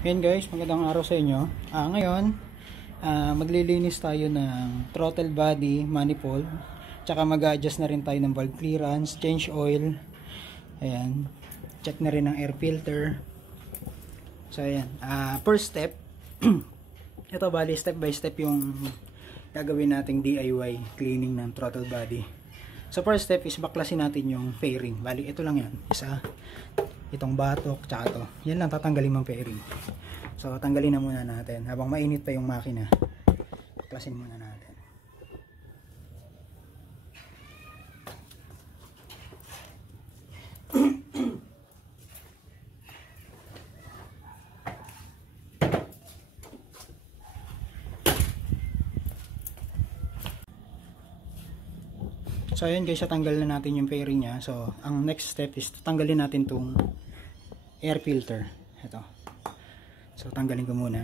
Ayan guys, magandang araw sa inyo. Ngayon, maglilinis tayo ng throttle body, manifold, tsaka mag-adjust na rin tayo ng valve clearance, change oil. Ayan, check na rin ang air filter. So ayan, first step, ito bali step by step yung gagawin nating DIY cleaning ng throttle body. So first step is baklasin natin yung fairing. Bali ito lang yan, isa, itong batok, tsaka to. Yan lang tatanggalin ng fairing. So tanggalin na muna natin habang mainit pa yung makina. Baklasin muna natin. So ayun guys, tatanggal na natin yung fairing nya. So ang next step is tatanggalin natin tong air filter. Ito. So tanggalin ko muna.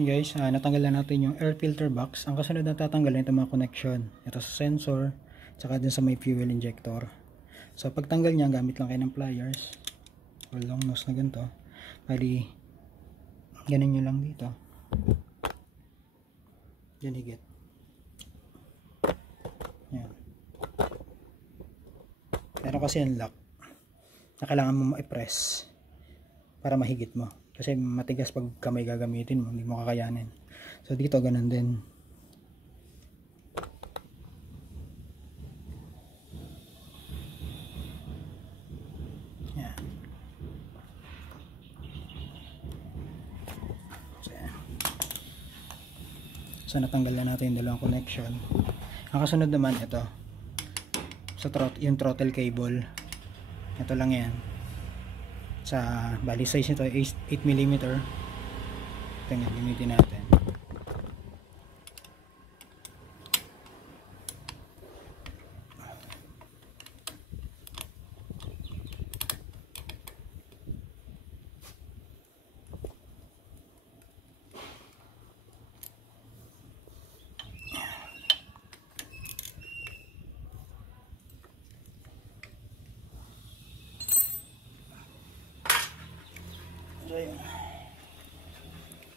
Guys, natanggal na natin yung air filter box. Ang kasunod na tatanggalin ito mga connection. Ito sa sensor, saka din sa may fuel injector. So pagtanggal niya, gamit lang kayo ng pliers or long nose na ganito. Bali, ganun nyo lang dito. Yan higit. Yan. Pero kasi yung lock na kailangan mo ma-press para mahigit mo. Kasi matigas pag kamay gagamitin mo, hindi mo kakayanin. So dito ganun din. Yan. So natanggal na natin yung dalawang connection. Ang kasunod naman ito. Sa yung throttle cable. Ito lang yan. Sa bali size nito 8mm. Ito nga gamitin natin.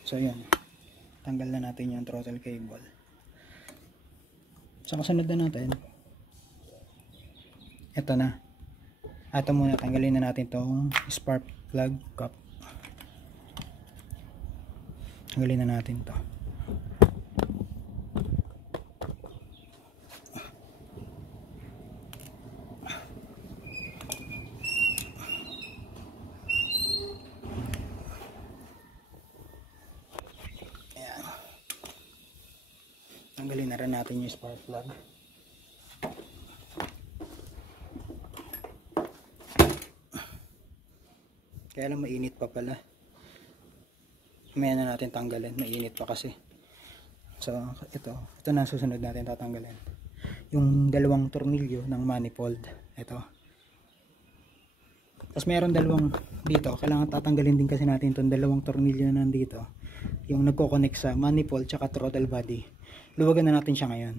So yan, tanggal na natin yung throttle cable. So kasunod na natin, ito na. Ito muna, tanggalin na natin tong spark plug cap. Tanggalin na natin to. Tanggalin na rin natin yung spark plug. Kaya lang mainit pa pala. Mamaya na natin tanggalin. Mainit pa kasi. So ito na susunod natin tatanggalin. Yung dalawang tornilyo ng manifold. Ito. Tapos meron dalawang dito. Kailangan tatanggalin din kasi natin itong dalawang tornilyo na nandito. Yung nagko-connect sa manifold tsaka throttle body. Luwagan na natin siya ngayon.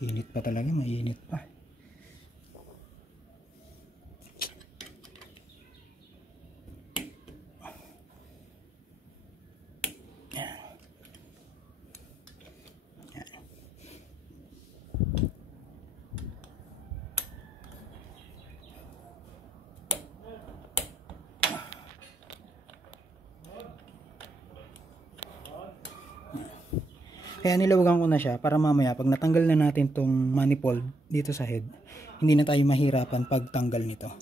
Init pa talaga, mainit pa. Kaya nilawagan ko na siya para mamaya pag natanggal na natin tong manifold dito sa head, hindi na tayo mahirapan pagtanggal nito.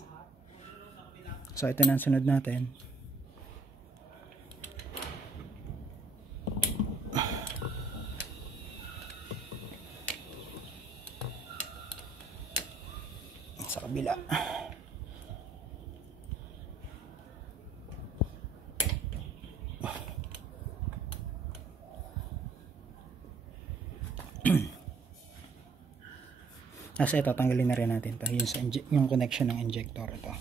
So ito na ang sunod natin. Sa kabila. Kasi ito, tanggalin na rin natin ito. Yung connection ng injector ito.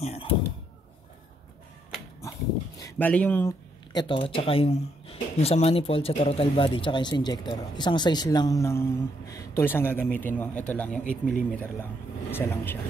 Yan. Bali yung ito, tsaka yung sa manifold, sa throttle body, tsaka yung sa injector. Isang size lang ng tools ang gagamitin mo. Ito lang, yung 8mm lang. Isa lang siya.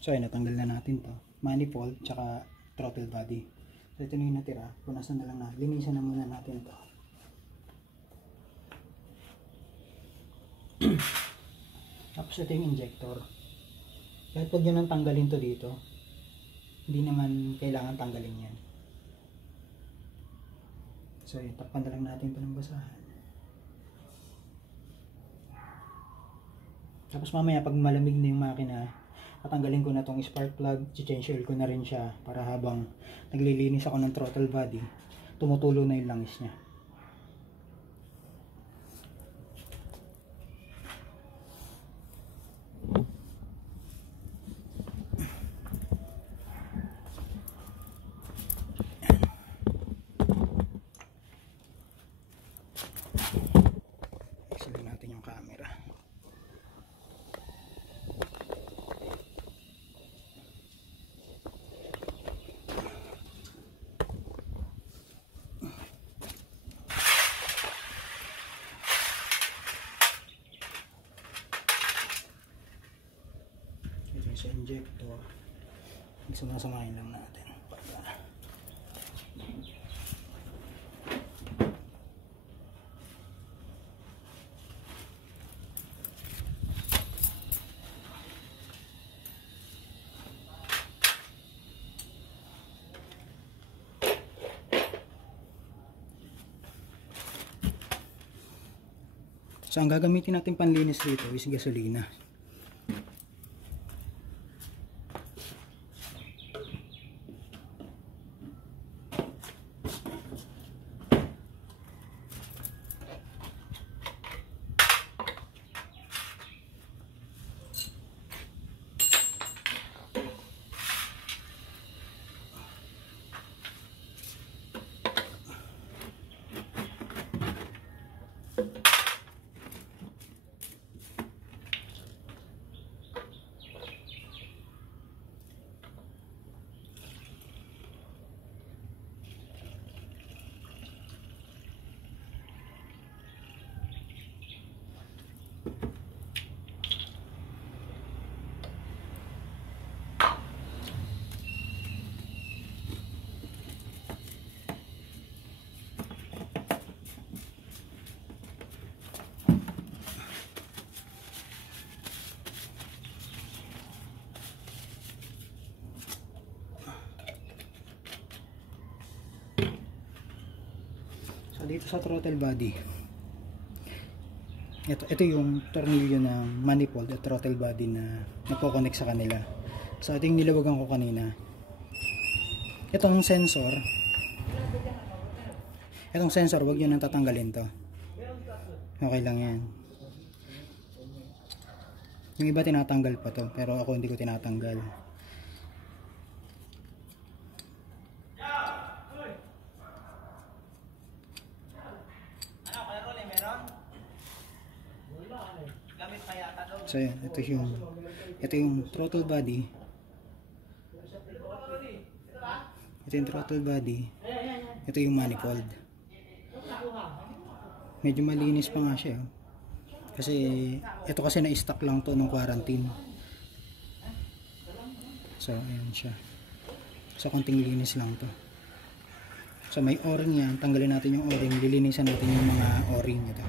So ayun, natanggal na natin to manifold tsaka throttle body. So ito na yung natira, punasan na lang na, linisan na muna natin to. Tapos ito yung injector. Kahit pag yun ang tanggalin to dito, hindi naman kailangan tanggalin yan. So yun, takpan na lang natin ito ng basahan. Tapos mamaya pag malamig na yung makina, tatanggalin ko na tong spark plug, change oil ko na rin siya para habang naglilinis ako ng throttle body, tumutulo na yung langis niya. Exit natin yung camera. Sa injector, sumasamahin lang natin para so ang gagamitin natin panlinis dito is gasolina. So dito sa throttle body, ito yung tornilyo ng manifold at throttle body na nagko-connect sa kanila. So ito yung nilawagan ko kanina. Itong sensor, wag nyo nang tatanggalin to. Okay lang yan. Yung iba tinatanggal pa to, pero ako hindi ko tinatanggal. So yan, ito yung throttle body. Ito yung throttle body. Ito yung manifold. Medyo malinis pa nga siya. Kasi ito kasi na-stock lang to nung quarantine. So ayan siya. So konting linis lang to. So may o-ring yan. Tanggalin natin yung o-ring. Lilinisan natin yung mga o-ring ito.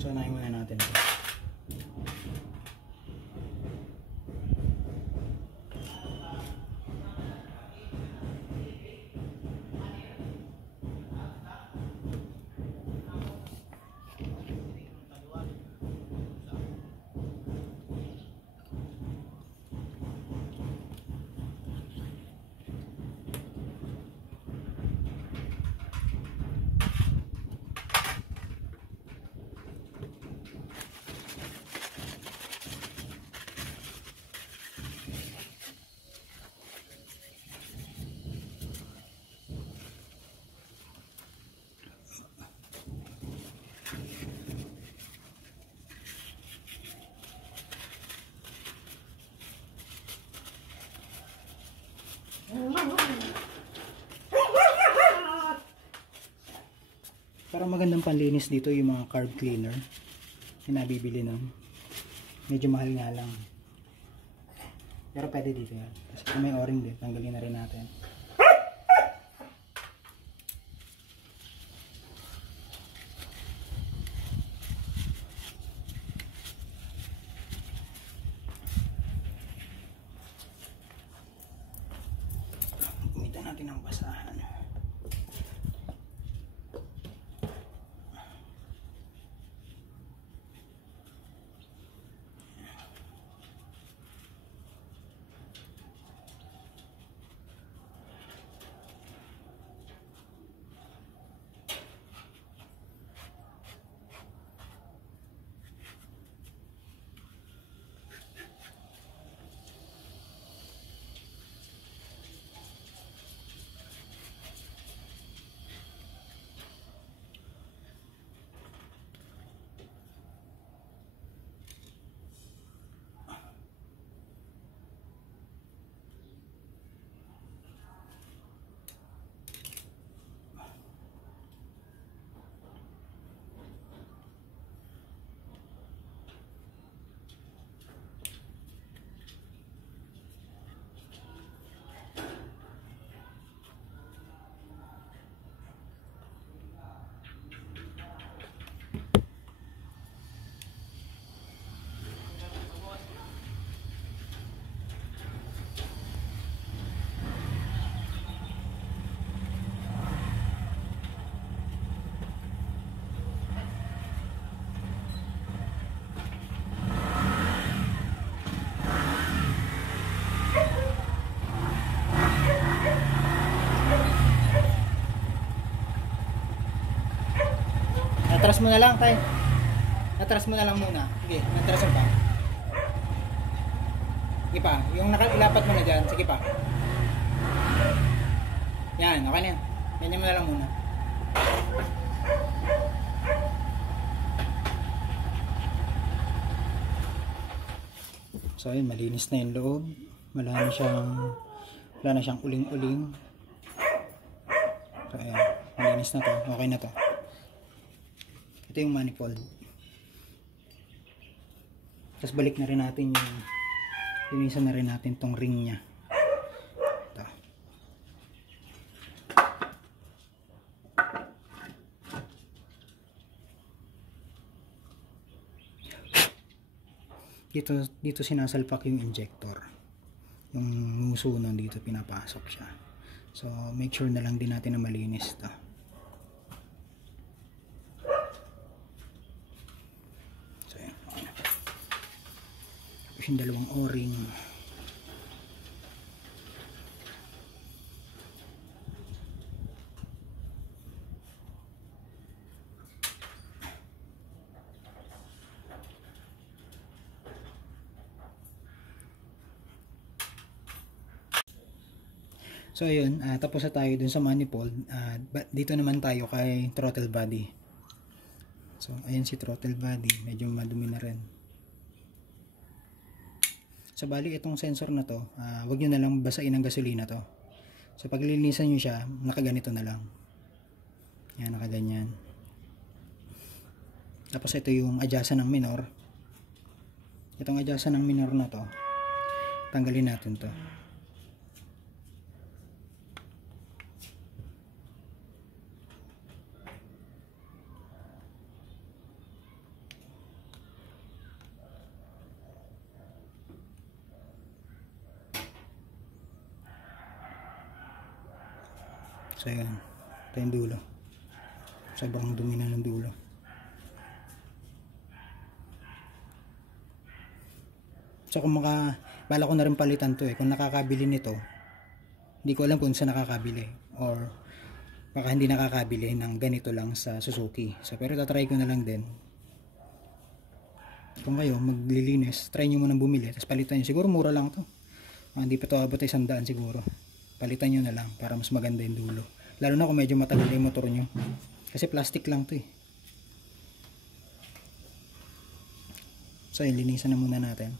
So unahin muna natin ito. Para magandang panlinis dito yung mga carb cleaner na nabibili nun. Medyo mahal nga lang. Pero pwede dito yan. Kasi kung may o-ring din, tanggalin na rin natin. Gamitan natin ang basahan. Natras mo na lang, tay. Natras mo na lang muna. Sige, natras mo pa. Sige pa. Yung nakailapat mo na dyan. Sige pa. Yan, okay na yan. Ganyan mo na lang muna. So ayun, malinis na yung loob. Wala na siyang uling-uling. So ayun, malinis na to. Okay na to. Ito yung manifold. Tapos balik na rin natin yung linisan na rin natin tong ring nya. Ito. Dito sinasalpak yung injector. Yung muso nun dito pinapasok siya. So make sure na lang din natin na malinis to. So yun, okay na. Tapos yung dalawang o-ring. So ayun, tapos na tayo dun sa manifold. Dito naman tayo kay throttle body. So ayun si throttle body, medyo madumi na rin. So bali itong sensor na to, wag nyo na lang basain ng gasolina to. So pag linisan nyo siya, nakaganito na lang. Yan, nakaganyan. Tapos ito yung adjustan ng minor. Itong adjustan ng minor na to, tanggalin natin to. So yan, ito yung dulo. Sobrang dumi na ng dulo. So kung bala ko na rin palitan to kung nakakabili nito, hindi ko alam kung saan nakakabili or baka hindi nakakabili ng ganito lang sa Suzuki. So pero tatry ko na lang din. Kung kayo maglilinis, try nyo munang bumili tapos palitan nyo. Siguro mura lang to. Hindi pa to abot 100 siguro. Palitan nyo na lang para mas maganda yung dulo. Lalo na kung medyo matagal yung motor nyo. Kasi plastic lang to So yun, linisan na muna natin.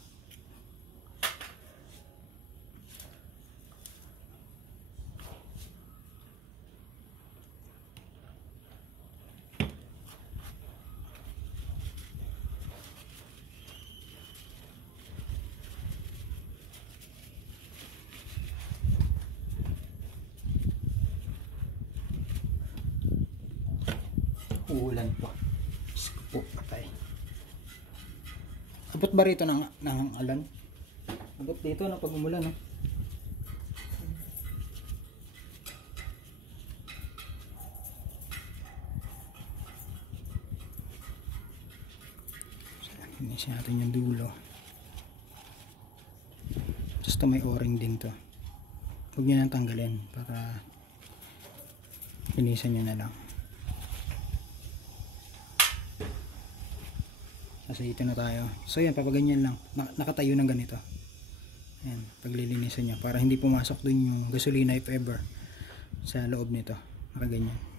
Uulan po. Po, patay. Abot ba rito ng alan? Abot dito na pag umulan, no? So, linisin natin yung dulo. Just to may o-ring din to. Huwag nyo nang tanggalin para linisan nyo na lang. Kasi ito na tayo. So yan, papaganyan lang. Nakatayo ng ganito. Ayan, paglilinisan niya. Para hindi pumasok dun yung gasolina if ever sa loob nito. Nakaganyan.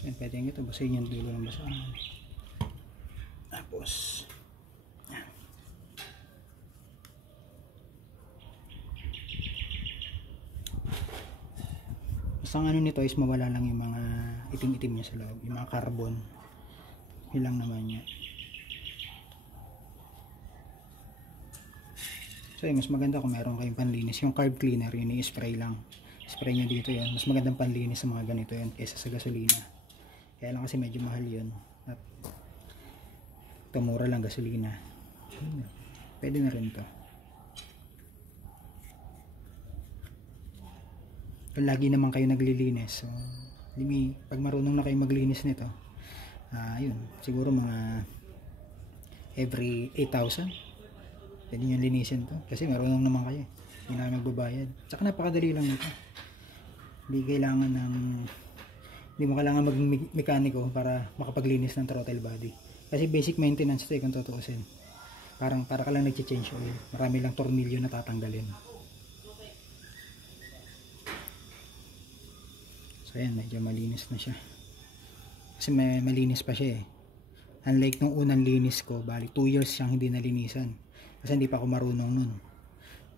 So yan, pwede nga ito, basahin yung dulo ng basahan. Tapos Basta ang ano nito is mawala lang yung mga itim-itim niya sa loob, yung mga carbon. Yun lang naman niya. So yun, mas maganda kung meron kayong panlinis. Yung carb cleaner, yun i-spray lang. Spray nyo dito yun. Mas magandang panlinis sa mga ganito yun kaysa sa gasolina. Kaya lang kasi medyo mahal yun. At ito, mura lang gasolina. Pwede na rin ito. Kung lagi naman kayo naglilinis, so pag marunong na kayo maglinis nito, yun, siguro mga every 8,000 pwede nyo linisin to kasi marunong naman kayo, hindi na magbabayad. Tsaka napakadali lang nito, hindi mo kailangan maging mekaniko para makapaglinis ng throttle body kasi basic maintenance to kung tutuusin. Para ka lang nag-change oil, marami lang tornilyo na tatanggalin. So ayan, medyo malinis na siya kasi malinis pa siya unlike nung unang linis ko, bali 2 years siyang hindi nalinisan kasi hindi pa ako marunong nun.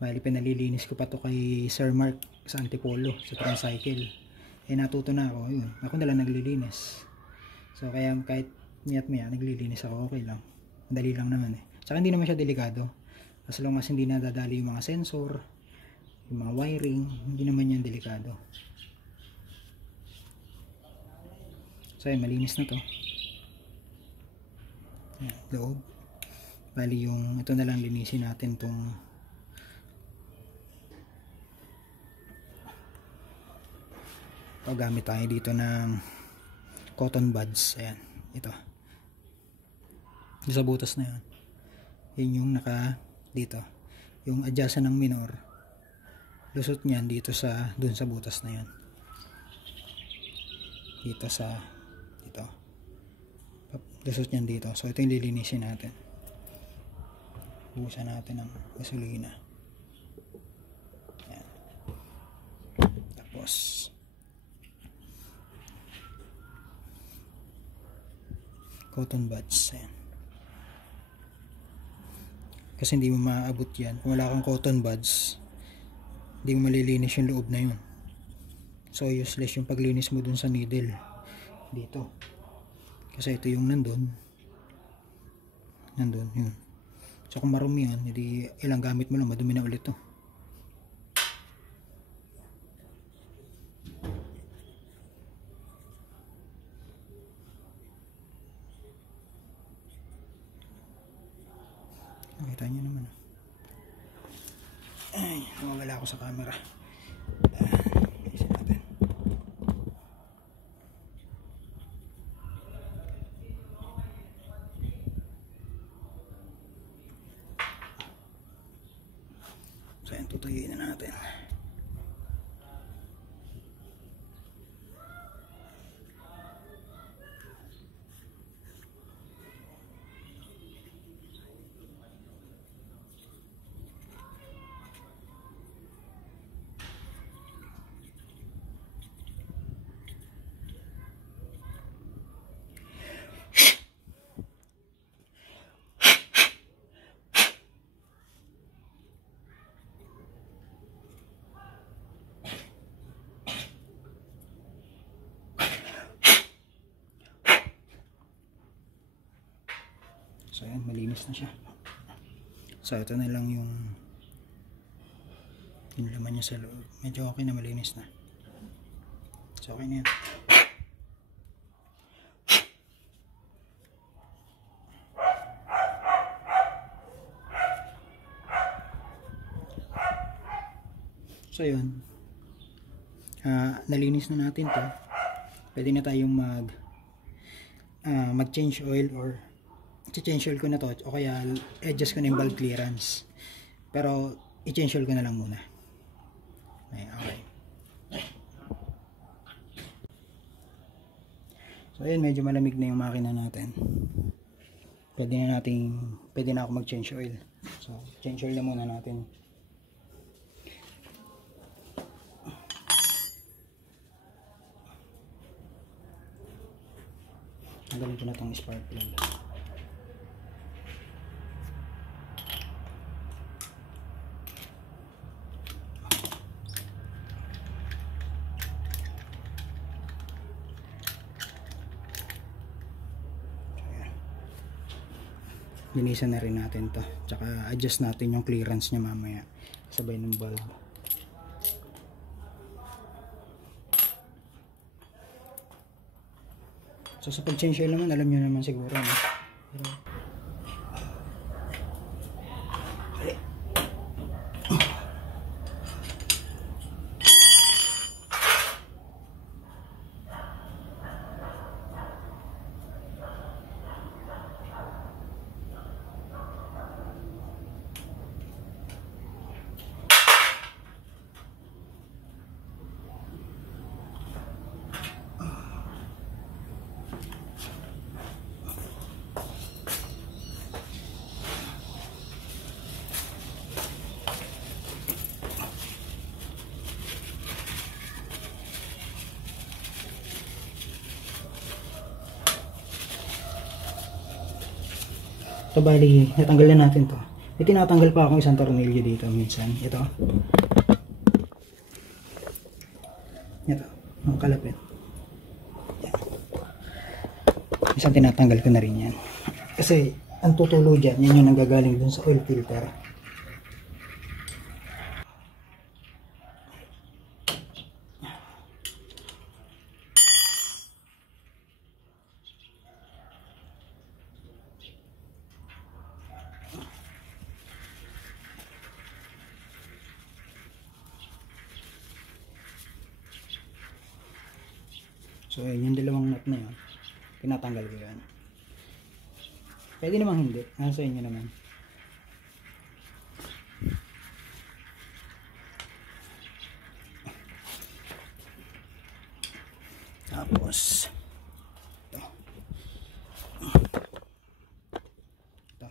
Bali pinalilinis ko pa to kay Sir Mark sa Antipolo, sa Tricycle. Natuto na ako, yun, ako na lang naglilinis. So kaya kahit miyat miya naglilinis ako, okay lang, madali lang naman Tsaka hindi naman siya delikado as long as hindi nadadali yung mga sensor, yung mga wiring, hindi naman yan delikado. So ayan, malinis na to. Ayan, loob. Bali yung ito na lang linisin natin tong gamit tayo dito ng cotton buds. Ayan, ito sa butas na yan. Yun yung dito yung adjacent ng minor, lusot niyan dito dun sa butas na yan, dito lusot niyan dito. So ito yung lilinisin natin. Buhusan natin ng gasolina. Ayan. Tapos cotton buds. Ayan. Kasi hindi mo maaabot yan kung wala kang cotton buds, hindi mo malilinis yung loob na yun. So useless yung paglinis mo dun sa middle dito kasi ito yung nandun yun. So kung marumi yan, hindi ilang gamit mo lang, madumi na ulit to. Nakita nyo naman. Ay, nawawala ako sa camera. Isin natin. So yan, tutuyuin na natin. So ayan, malinis na siya. So ito na lang yung laman niya sa loob. Medyo okay na, malinis na. So okay na yan. So yun, nalinis na natin to. Pwede na tayong mag change oil, or i-change oil ko na to, o kaya adjust ko na yung valve clearance, pero i-change oil ko na lang muna. Okay. So ayan, medyo malamig na yung makina natin. Pwede na ako mag change oil. So change oil na muna natin. Tanggalin ko na itong spark plug. linisan na rin natin to, tsaka adjust natin yung clearance nya mamaya sabay ng valve. So sa pag-change oil naman, alam nyo naman siguro, no? Pero ito bali, natanggal na natin to. May tinatanggal pa akong isang tornilyo dito minsan. Ito. Ito. Ang kalapit. Yan. Minsan tinatanggal ko na rin yan. Kasi ang tutulo dyan, yan yung nanggagaling dun sa oil filter. So yung dalawang nut na yun, tinatanggal ko yan. Pwede namang hindi, nasa inyo naman. Tapos ito. Ito.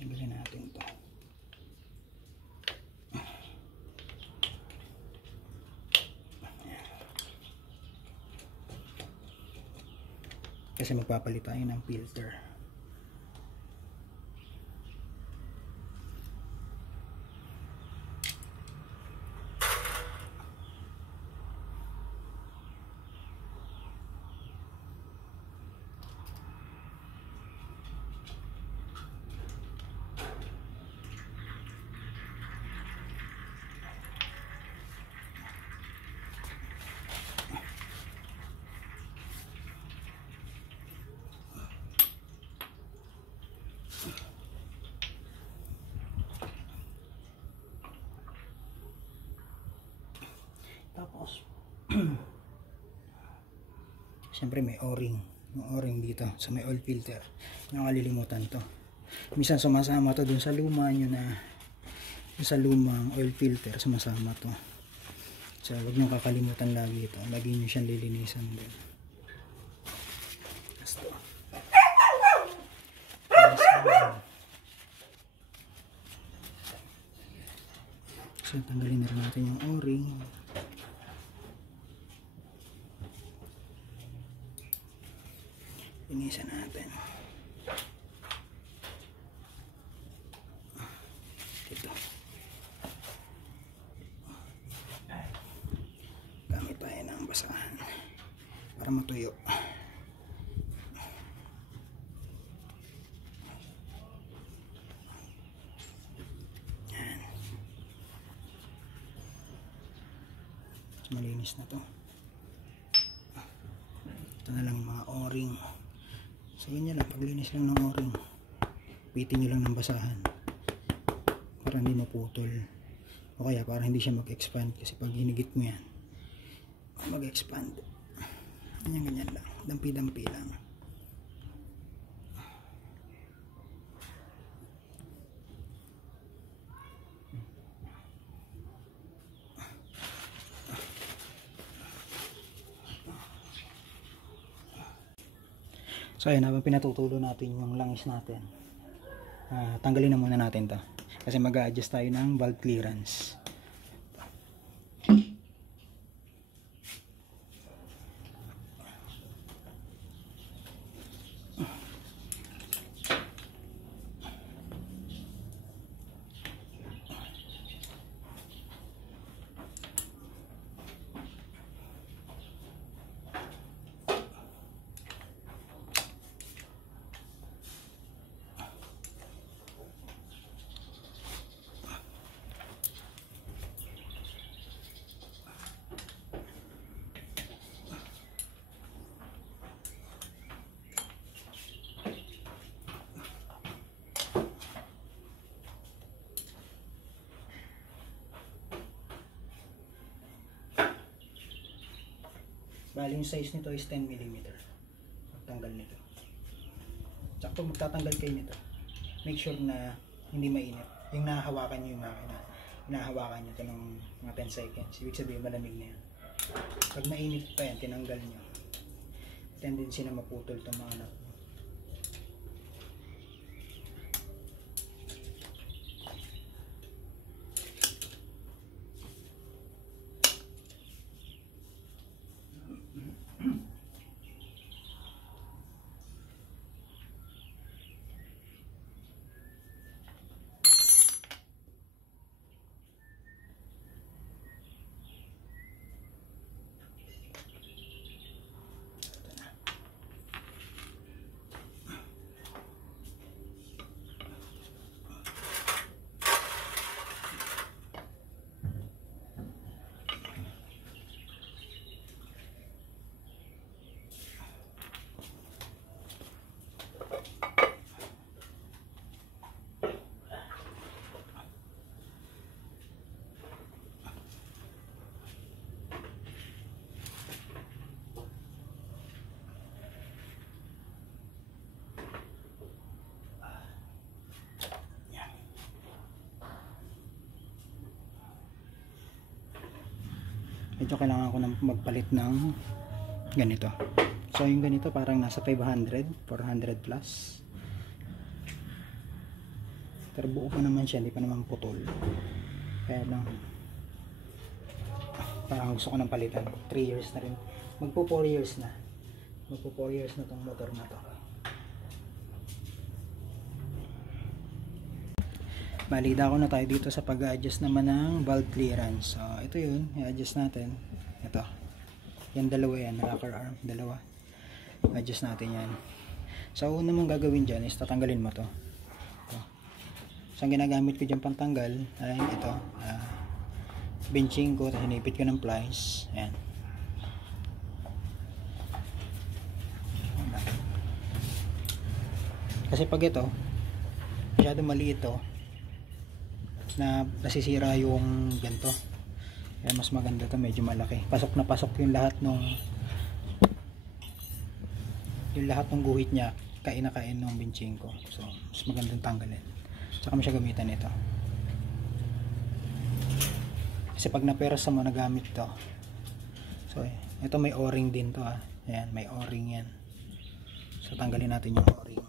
Tanggalin natin ito. Kasi magpapalit tayo ng filter. Tapos siyempre may o-ring, yung o-ring dito sa may oil filter. Yung kalilimutan to, minsan sumasama to dun sa luma nyo na, sa lumang oil filter sumasama to. So huwag nyo kakalimutan lagi ito, lagi nyo siyang lilinisan din. Ito. So tanggalin na rin natin yung o-ring. Linisan natin. Ito. Gamit tayo ng basahan para matuyo. Yan. Malinis na to. Ito na lang yung mga o-ring. So yun lang, paglinis lang ng o-ring, pitin nyo lang ng basahan para hindi maputol, o kaya para hindi siya mag-expand, kasi pag hinigit mo yan mag-expand. Ganyan lang, dampi-dampi lang. So ayun, habang pinatutulo natin yung langis natin, tanggalin na muna natin to kasi mag-a-adjust tayo ng valve clearance. Bali yung size nito is 10 mm. Magtanggal nito. Tsaka pag magtatanggal kayo nito, make sure na hindi mainit. Yung nahahawakan nyo yung makina. Nahahawakan nyo ito ng mga 10 seconds. Ibig sabihin malamig na yan. Pag mainit pa yan, tinanggal nyo. Tendency na maputol itong mga nut. Medyo kailangan ko nang magpalit ng ganito. So yung ganito parang nasa 500, 400 plus. Pero buo pa naman siya, hindi pa naman putol. Kaya lang parang gusto ko nang palitan. 3 years na rin. Magpo 4 years na. Magpo 4 years na tong motor na to. Balida ko na tayo dito sa pag-adjust naman ng valve clearance. So, ito yun. I-adjust natin. Ito. Yan dalawa yan. Rocker arm. Dalawa. I-adjust natin yan. So, una mong gagawin dyan is tatanggalin mo to. Ito. So, ang ginagamit ko dyan pantanggal ay ito. Benching ko. Tapos hinipit ko ng plies. Ayan. Kasi pag ito, masyado maliit to, na nasisira yung ganito. Kaya mas maganda to medyo malaki. Pasok na pasok yung lahat ng guhit niya, kain na kain ng benching ko. So mas magandang tanggalin. Saka mo siya gamitan ito. Kasi pag naperasa mo nagamit to. So ito may o-ring din to ha. Ayan, may o-ring yan. So tanggalin natin yung o-ring.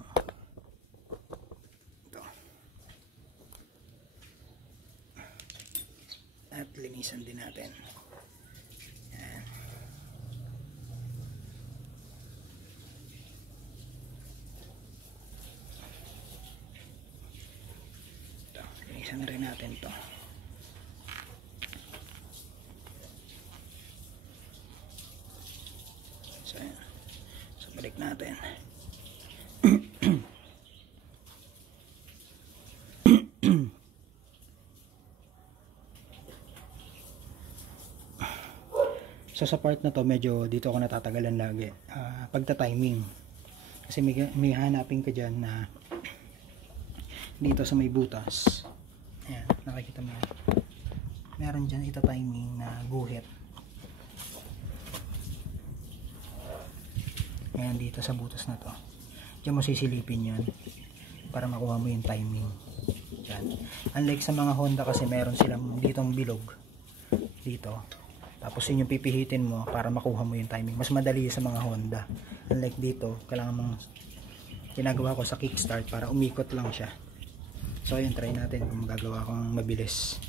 At linisan din natin. Yan. Ito, linisan na rin natin to. So, yan. So balik natin. So sa part na to medyo dito ako natatagalan lagi, pagta-timing kasi may hanapin ka dyan na dito sa may butas. Ayan, nakikita mo yan. Meron dyan ita-timing na guhit. Ayan, dito sa butas na to dyan mo sisilipin yan para makuha mo yung timing dyan. Unlike sa mga Honda kasi meron silang ditong bilog dito. Tapos yun yung pipihitin mo para makuha mo yung timing. Mas madali sa mga Honda. Unlike dito, kailangan mong ginagawa ko sa kickstart para umikot lang siya. So yun, try natin kung magagawa kong mabilis.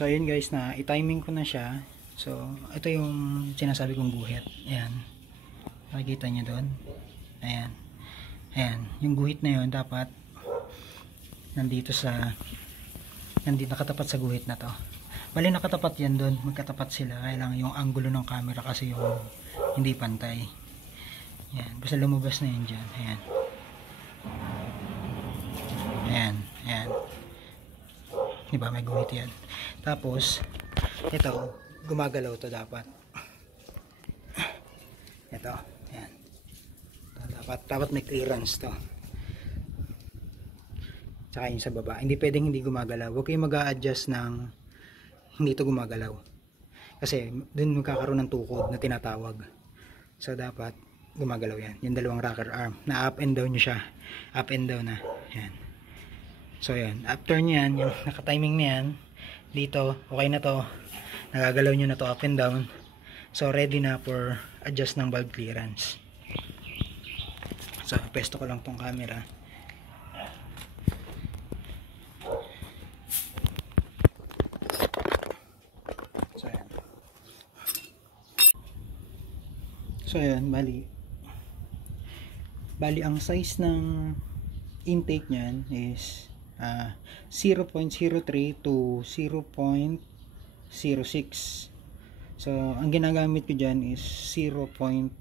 So ayun guys, na i-timing ko na siya. So ito yung sinasabi kong guhit. Ayan. Makikita nyo doon. Ayan. Ayan. Yung guhit na yun dapat nandito nakatapat sa guhit na to. Bali nakatapat yan doon. Magkatapat sila. Kailangan yung angulo ng camera kasi yung hindi pantay. Ayan. Basta lumabas na yun dyan. Ayan. Ayan. Ayan. Diba may guhit yan. Tapos ito gumagalaw to dapat. Ito. Ayan. Dapat may clearance to. Tsaka yung sa baba. Hindi pwedeng hindi gumagalaw. Huwag kayong mag-a-adjust ng hindi to gumagalaw. Kasi dun magkakaroon ng tukod na tinatawag. So dapat gumagalaw yan. Yung dalawang rocker arm. Na up and down nyo siya. Up and down na. Ayan. So yan. After nyan, yung naka-timing na yan. Dito, okay na to. Nagagalaw nyo na to up and down. So ready na for adjust ng valve clearance. So pesto ko lang tong camera. So ayan, bali ang size ng intake niyan is 0.03 to 0.06. So ang ginagamit ko diyan is 0.04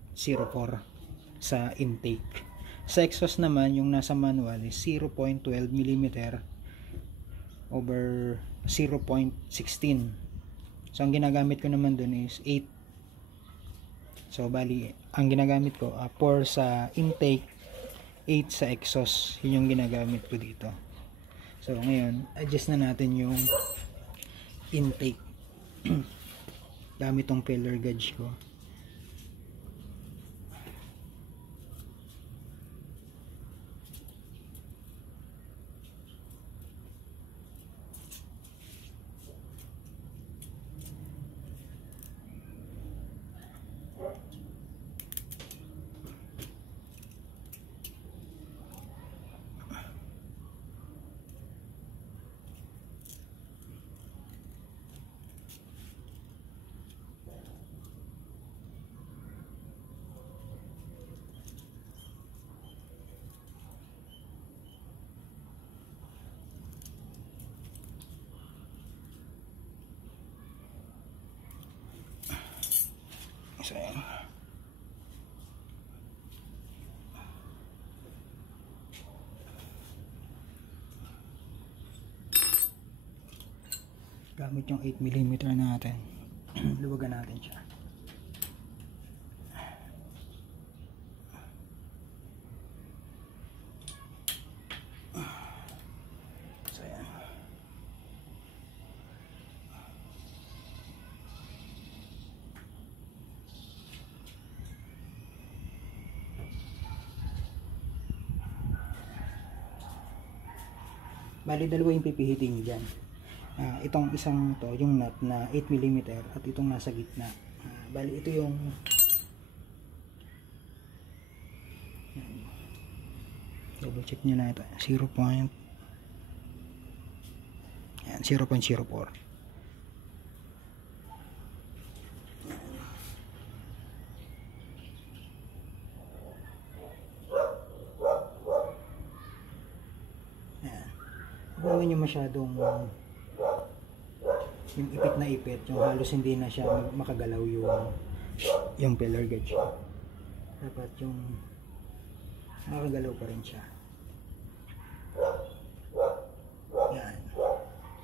sa intake. Sa exhaust naman, yung nasa manual is 0.12 mm over 0.16. So ang ginagamit ko naman dun is 8. So bali, ang ginagamit ko 4 sa intake, 8 sa exhaust. Yun yung ginagamit ko dito. So ngayon, adjust na natin yung intake. Gamit tong feeler gauge ko. So, ayan. Gamit yung 8mm natin. Luwagan natin siya. So, ayan. Bali, dalawa yung pipihitin nyo dyan. Itong isang to, yung nut na 8mm at itong nasa gitna. Bali, ito yung double check nyo na ito. 0.04. Huwag naman yung masyadong yung ipit na ipit, yung halos hindi na siya makagalaw yung feeler gauge. Dapat yung makagalaw pa rin siya. Yan.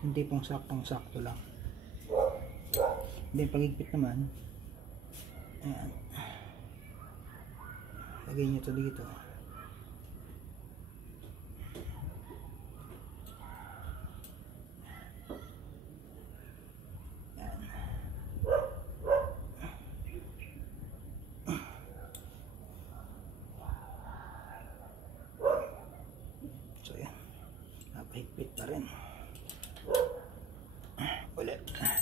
Hindi pong saktong sakto lang. Then pag-igpit naman, ayan, lagay nyo ito dito. Higpit pa rin. Ulit. Ayan.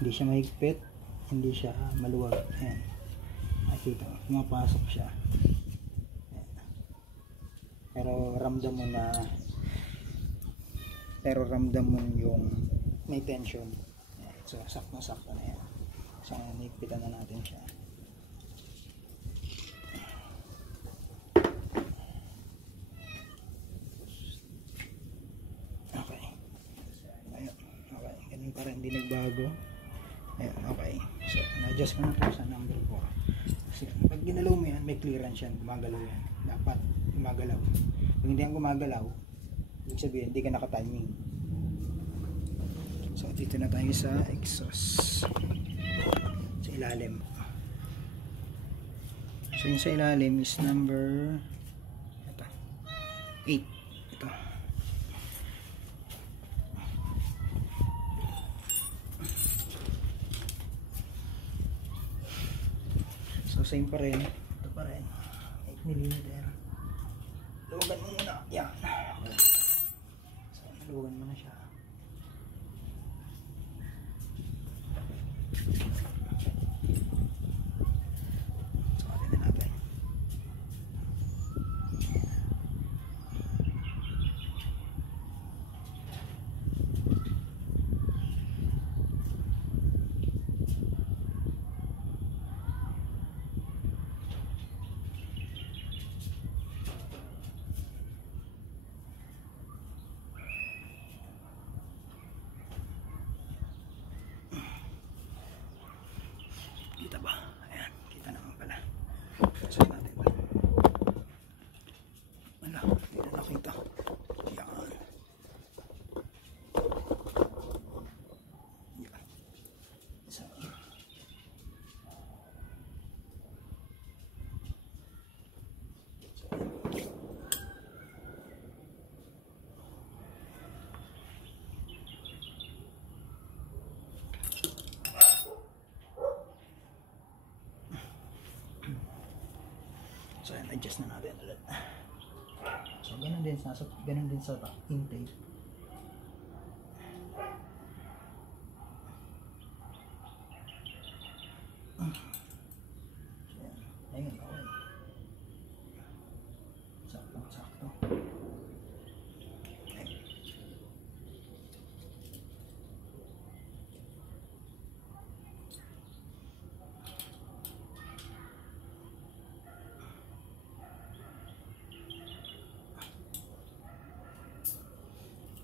Hindi siya mahigpit, hindi siya maluwag. Ayan. Nakita, pumapasok siya. Ayan. Pero ramdam mo yung may tension. Ayan. So sakto na yan. So nahigpitan na natin siya. Okay. Ayan. Okay. Ganun pa rin, hindi nagbago. Ayan, okay. So, na-adjust ko na ito sa number 4. Kasi pag ginalaw mo yan, may clearance yan. Gumagalaw yan. Dapat gumagalaw. Kung hindi yan gumagalaw, ibig sabihin, hindi ka naka-timing. So, dito na tayo sa exhaust. Sa ilalim. So, yung sa ilalim is number ito, 8. Ito. So same pa rin, ito pa rin, 8mm. Luwagan mo muna, yan. So luwagan mo na siya. So atin na natin. Kita ba? Ayan, kita naman pala. So natin ito. Wala, hindi na nakita. Yan. Yan. So So, adjust na natin ulit. So, ganun din sa intake. Ayun, okay. Sakto.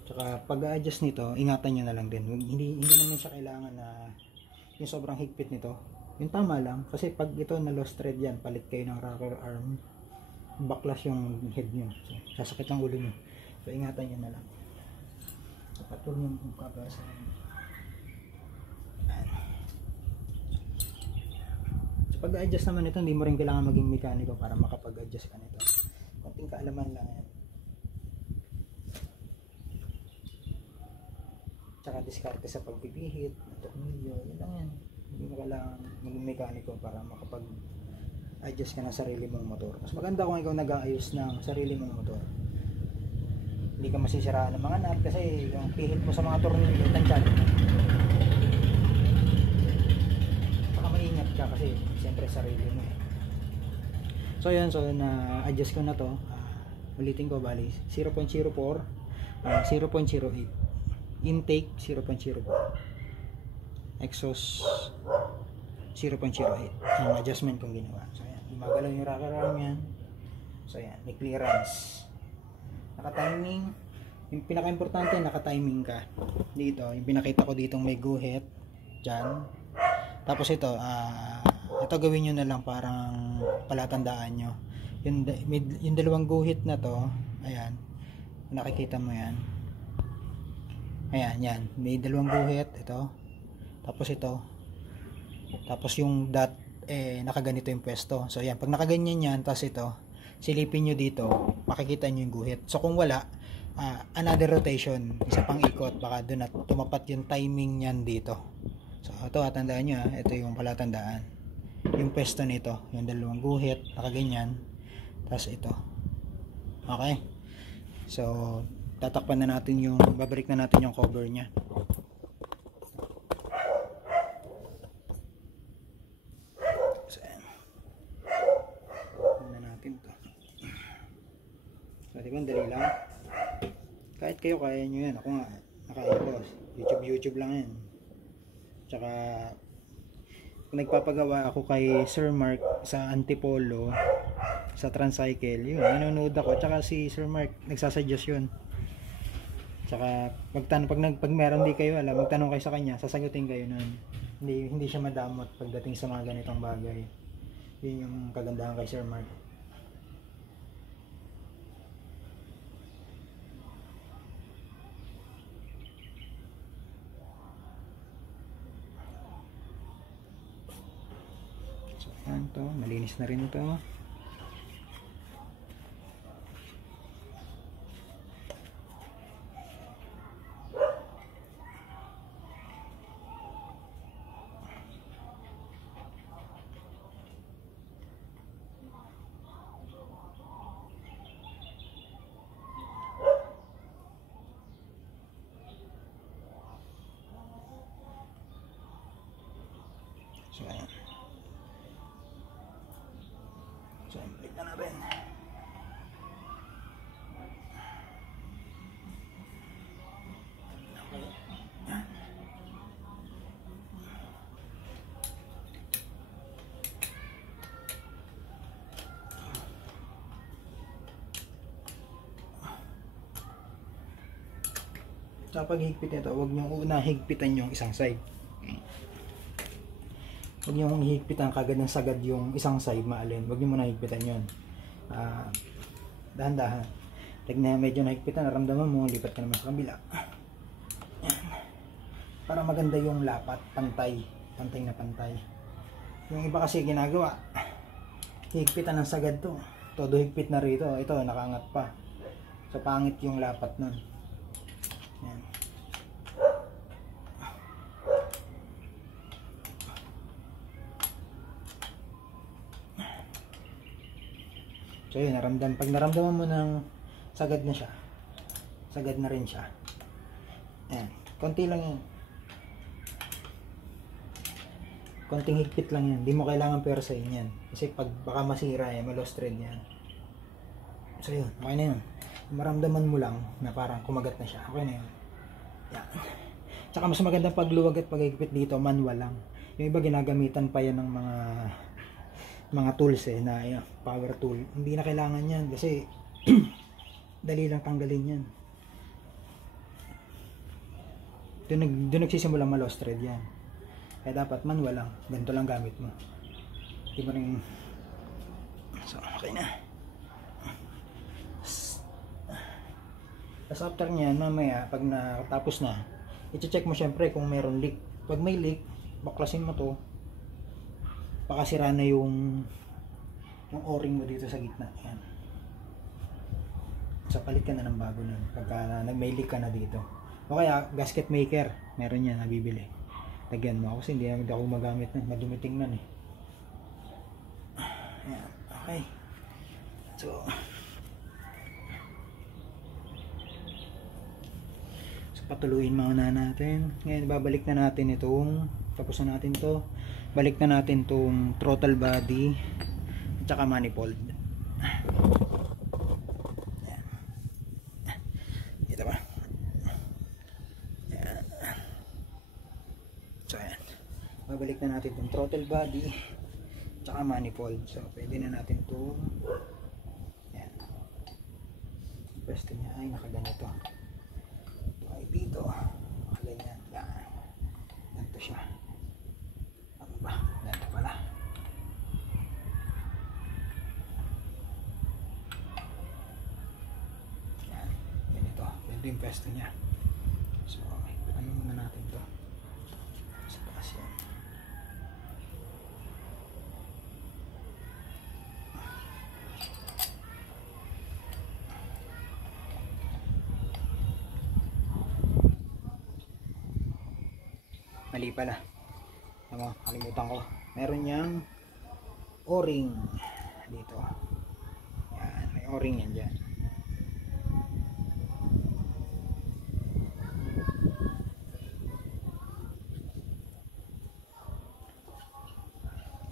Tsaka pag-adjust nito, ingatan nyo na lang din. Hindi naman siya kailangan na yung sobrang higpit nito. Yung tama lang. Kasi pag ito na lost thread yan, palit kayo ng rocker arm, backlash yung head nyo. So, sasakit ang ulo nyo. So, ingatan nyo na lang. Dapat huwag nyo magkabasa. So, pag-adjust naman ito, hindi mo rin kailangan maging mekaniko para makapag-adjust ka nito. Konting kaalaman lang yan. Tsaka diskarte sa pagpipihit, tornilyo, yun lang yan. Hindi mo kailangan maging mekaniko para makapag-adjust ka ng sarili mong motor. Mas maganda kung ikaw nag-aayos ng sarili mong motor. Hindi ka masisiraan ng mga nut kasi yung pihit mo sa mga tornilyo, tansyan. Baka maingat ka kasi siyempre sarili mo. So yun, so na-adjust ko na to. Ulitin ko, bali 0.04, 0.08. Intake 0.04, exhaust 0.08. Yung adjustment kong ginawa. So yan, gumagalaw yung rocker arm yan. So yan, may clearance, naka-timing. Yung pinaka-importante, naka-timing ka dito. Yung pinakita ko ditong may guhit dyan. Tapos ito gawin nyo na lang parang palatandaan nyo. Yung dalawang guhit na to, ayan, nakikita mo yan. Ayan, yan. May dalawang guhit. Ito. Tapos ito. Tapos yung dot, nakaganito yung pwesto. So, ayan. Pag nakaganyan yan, tapos ito, silipin nyo dito, makikita nyo yung guhit. So, kung wala, another rotation, isa pang ikot, baka doon at tumapat yung timing nyan dito. So, ito, tandaan nyo, ito yung palatandaan. Yung pwesto nito, yung dalawang guhit, nakaganyan. Tapos ito. Okay? So, tatakpan na natin yung, babalik na natin yung cover nya. kahit kayo kaya nyo yan. Ako nga, nakaya ko. YouTube lang yan. Tsaka nagpapagawa ako kay Sir Mark sa Antipolo sa Transcycle, yun, nanonood ako. Tsaka si Sir Mark nagsasuggest yun. Tsaka pag meron di kayo alam, magtanong kayo sa kanya, sasagutin kayo nun. Hindi siya madamot pagdating sa mga ganitong bagay. Yun yung kagandahan kay Sir Mark. So yan to, malinis na rin to. So, ayan. So, balik na natin. So, pag higpit nito, huwag nyo una higpitan yung isang side. Huwag nyo higpitan kagad ng sagad yung isang side, maalin. Huwag nyo muna higpitan yun. Dahan-dahan. Like na medyo nahigpitan, naramdaman mo, lipat ka naman sa kabila. Yan. Para maganda yung lapat, pantay. Pantay na pantay. Yung iba kasi ginagawa, higpitan ng sagad to. Todo higpit na rito. Ito, nakaangat pa. So, pangit yung lapat nun. Yan. So yun, pag naramdaman mo ng sagad na siya, sagad na rin siya. Ayan, konti lang yan. Konting higpit lang yan. Di mo kailangan persahin yan. Kasi pag baka masira yan, ma-lost thread yan. So yun, okay na yun. Maramdaman mo lang na parang kumagat na siya. Okay na yun. Yan. Tsaka mas maganda pagluwag at paghigpit dito, manual lang. Yung iba ginagamitan pa yan ng mga tools na power tool. Hindi na kailangan yan kasi dali lang tanggalin yan. Doon nagsisimula ma-lost thread yan. Kaya dapat manual lang. Ganito lang gamit mo. Hindi mo rin. So okay na. Tapos after nyan, mamaya pag natapos na, i-check mo syempre kung meron leak. Pag may leak, baklasin mo to. Baka sira na yung o-ring mo dito sa gitna. Yan. So palit ka na ng bago nun pagka may leak ka na dito. O kaya gasket maker, meron yan, nabibili. Lagyan mo. Kasi hindi ako magamit na, madumi tingnan eh. Yan. Okay. So patuloyin muna natin. Ngayon babalik na natin itong, tapos na natin to, balik na natin itong throttle body at saka manifold. Yan. Ito ba? Yan. So yan, babalik na natin itong throttle body at saka manifold. So pwede na natin itong, yan, pwesto niya ay nakaganito dito, ganyan, yan, ganito siya. Ano ba? Ganito pala. Yan, ganito, ganito yung pwesto niya. So, ano muna natin to sa taas yan. Mali pala. Ano, kalimutan ko. Meron niyang o-ring dito. Yan, may o-ring yan dyan.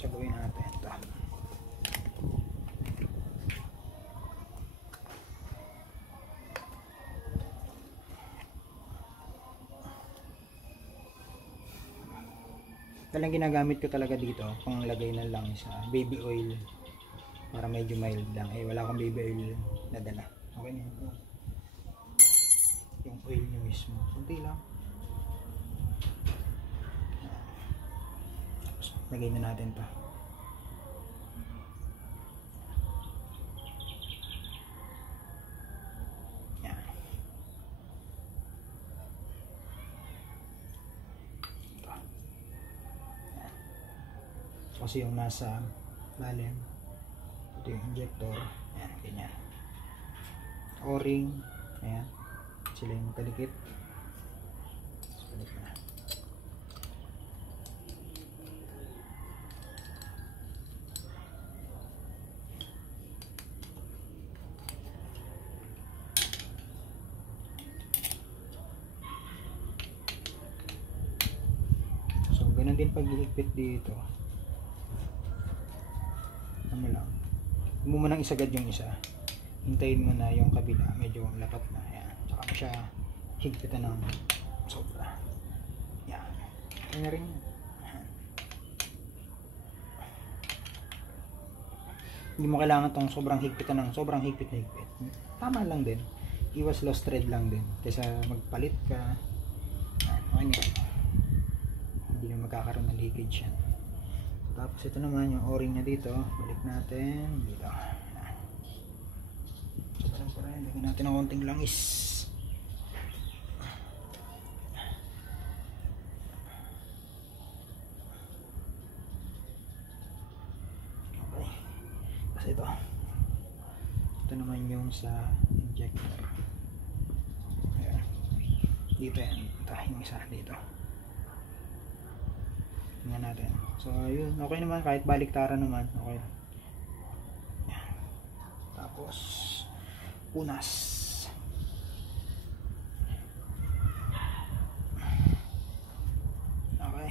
So, gawin natin ito. Talang ginagamit ko talaga dito, pang lagay na lang sa baby oil para medyo mild lang. Eh wala akong baby oil na dala. Okay na ito. Yung oil nyo mismo. Kunti lang. Tapos lagay na natin to. Yan. Ito. Yan. Kasi yung nasa lalim, ito yung injector. Yan, ganyan. O-ring. Ayan. Sila yung kalikit. Balik na. So ganun din paghihigpit dito. Ano lang, huwag mo nang isagad yung isa, hintayin mo na yung kabila medyo lapat na. Ayan. Tsaka mo siya higpitan ng sobra. Yan. Ayan na rin. Hindi mo kailangan tong sobrang higpitan ng sobrang higpit na higpit. Tama lang din. Iwas lost thread lang din. Kaysa magpalit ka. Ayan. Hindi na magkakaroon ng leakage yan. Tapos ito naman yung o-ring na dito. Balik natin. Dito. Ayan. So parang lagyan natin ng konting langis. Ito naman yung sa injector. Ayan. Dito yan. Ito yung isa dito. Tingnan natin. So yun, okay naman kahit baliktaran naman. Okay. Ayan. Tapos punas. Okay.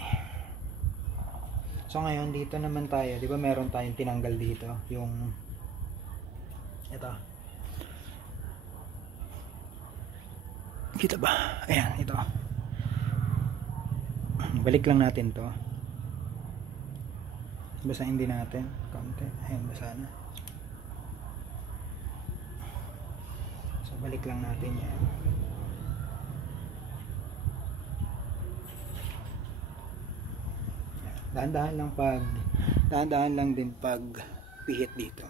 So ngayon dito naman tayo, 'di ba meron tayong tinanggal dito, yung ito. Kita ba? Ayan, ito. Balik lang natin 'to. Basahin din natin konti. Ayan, basa na. So balik lang natin 'yan. Dahan-dahan lang din pag pihit dito.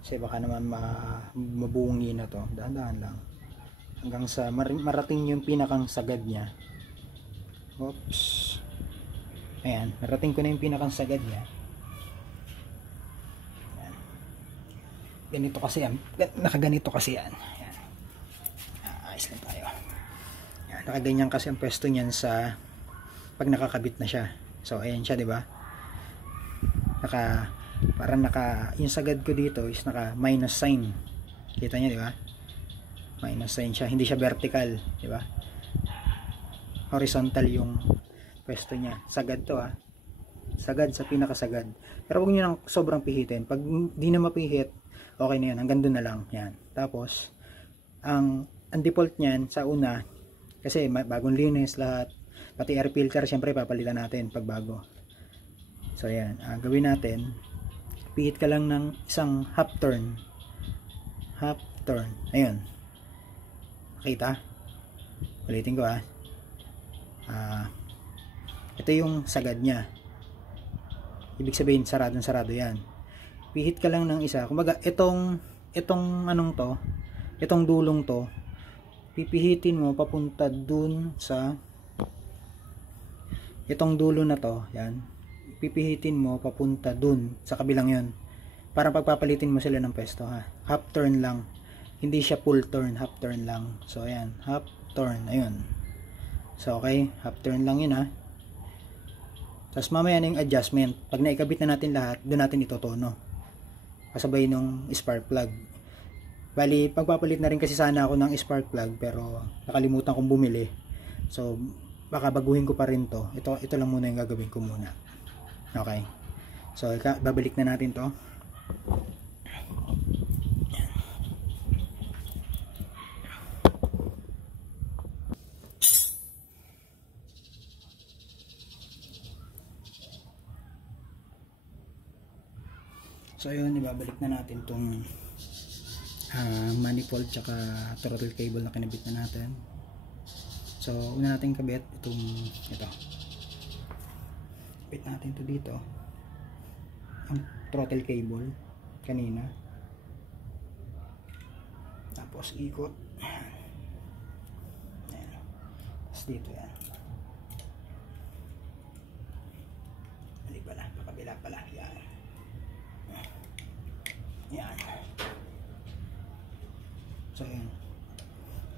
Kasi baka naman mabungi na to. Dahan-dahan lang. Hanggang sa marating yung pinakang sagad niya. Oops. Ayan, narating ko na yung pinakang sagad niya. Ayan. Ganito kasi yan. Nakaganito kasi yan. Ayan. Ayos lang tayo. Ayan, nakaganyan kasi ang pwesto niyan sa pag nakakabit na siya. So ayan siya, 'di ba? Parang yung sagad ko dito is naka minus sign. Kita niyo, 'di ba? Minus sign siya, hindi siya vertical, 'di ba? Horizontal yung pwesto niya. Sagad 'to, sagad sa pinakasagad. Pero huwag niyo nang sobrang pihitin. Pag hindi na mapihit, okay na 'yan. Hanggang doon na lang. Yan. Tapos ang default niyan sa una, kasi bagong linis lahat, pati air filter syempre papalitan natin pag bago. So ayan, gawin natin, pihit ka lang ng isang half turn. Ayun, nakita? Ulitin ko ito yung sagad nya, ibig sabihin sarado yan. Pihit ka lang ng isa, kumbaga itong anong to, itong dulong to, pipihitin mo papunta dun sa itong dulo na to, yan. Pipihitin mo papunta dun sa kabilang yon. Para pagpapalitin mo sila ng pwesto, half turn lang. Hindi siya full turn, half turn lang. So ayan, half turn, ayun. So okay, half turn lang yun Tapos mamaya na yung adjustment. Pag naikabit na natin lahat, doon natin itotono. Kasabay nung spark plug. Bali, pagpapalit na rin kasi sana ako ng spark plug pero nakalimutan kong bumili. So baka baguhin ko pa rin to. Ito lang muna yung gagawin ko muna. Okay. So babalik na natin to. So ayun, ibabalik na natin tong manifold tsaka throttle cable na kinabit na natin. So una natin kabit itong ito. Kabit natin to dito. Ang throttle cable kanina. Tapos ikot. Ayan. Tapos dito yan. Hindi pala, pakabila pala. Yan. Yan. So yun.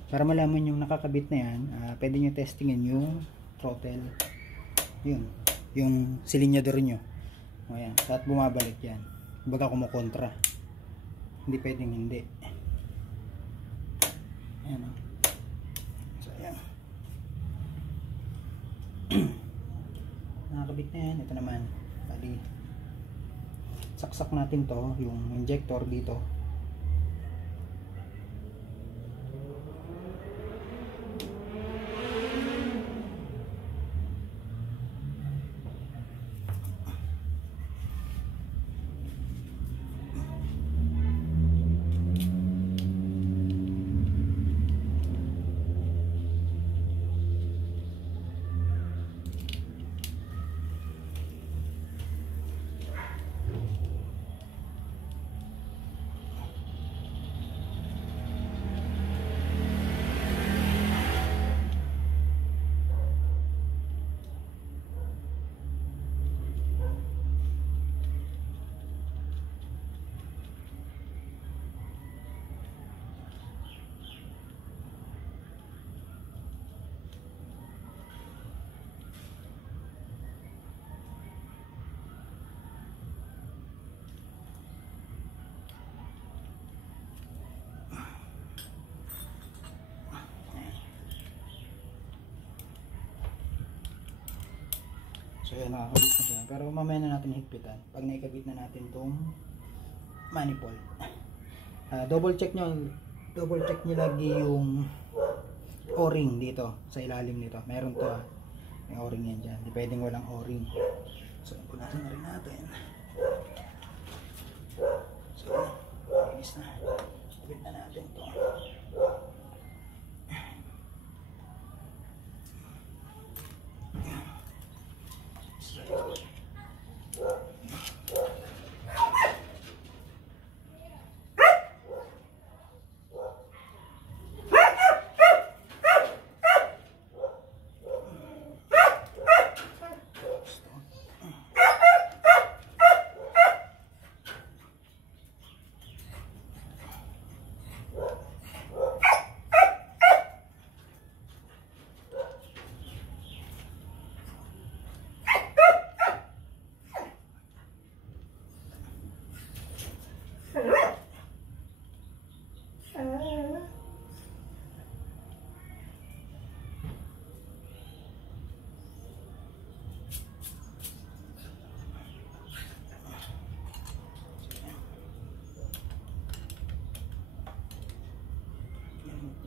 Para malaman yung nakakabit na yan, pwede nyo testingin yung throttle. Yun. Yung silinyador nyo. Ayan. At bumabalik yan. Baga kumukontra. Hindi pwedeng hindi. Ayan o. So ayan. Nakakabit na yan. Ito naman. Bali. Saksak natin to. Yung injector dito. So yun, nakakabit na siya. Pero mamaya na natin higpitan. Pag naikabit na natin itong manifold. Double check nyo lagi yung o-ring dito. Sa ilalim nito. Meron to may o-ring yan dyan. Di pwedeng walang o-ring. So punasan na rin natin. So linis na. Kabit na natin to.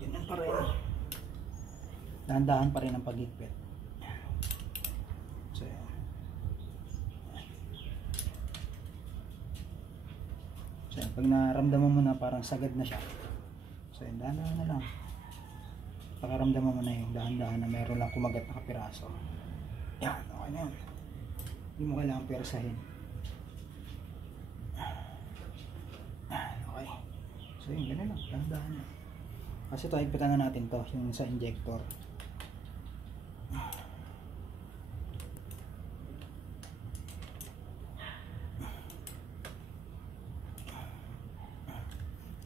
Yan pa rin. Dahan-dahan pa rin ang paghigpit. So yan. So yan, pag naramdaman mo na parang sagad na siya, so yan, dahan-dahan na lang. Pakaramdaman mo na yung dahan-dahan na meron lang kumagat na kapiraso. Yan, okay na yun. Hindi mo kailangan persahin. Okay. So yun, ganun lang. Dahan-dahan na. Kasi ito, higpitan na natin to, yung sa injector.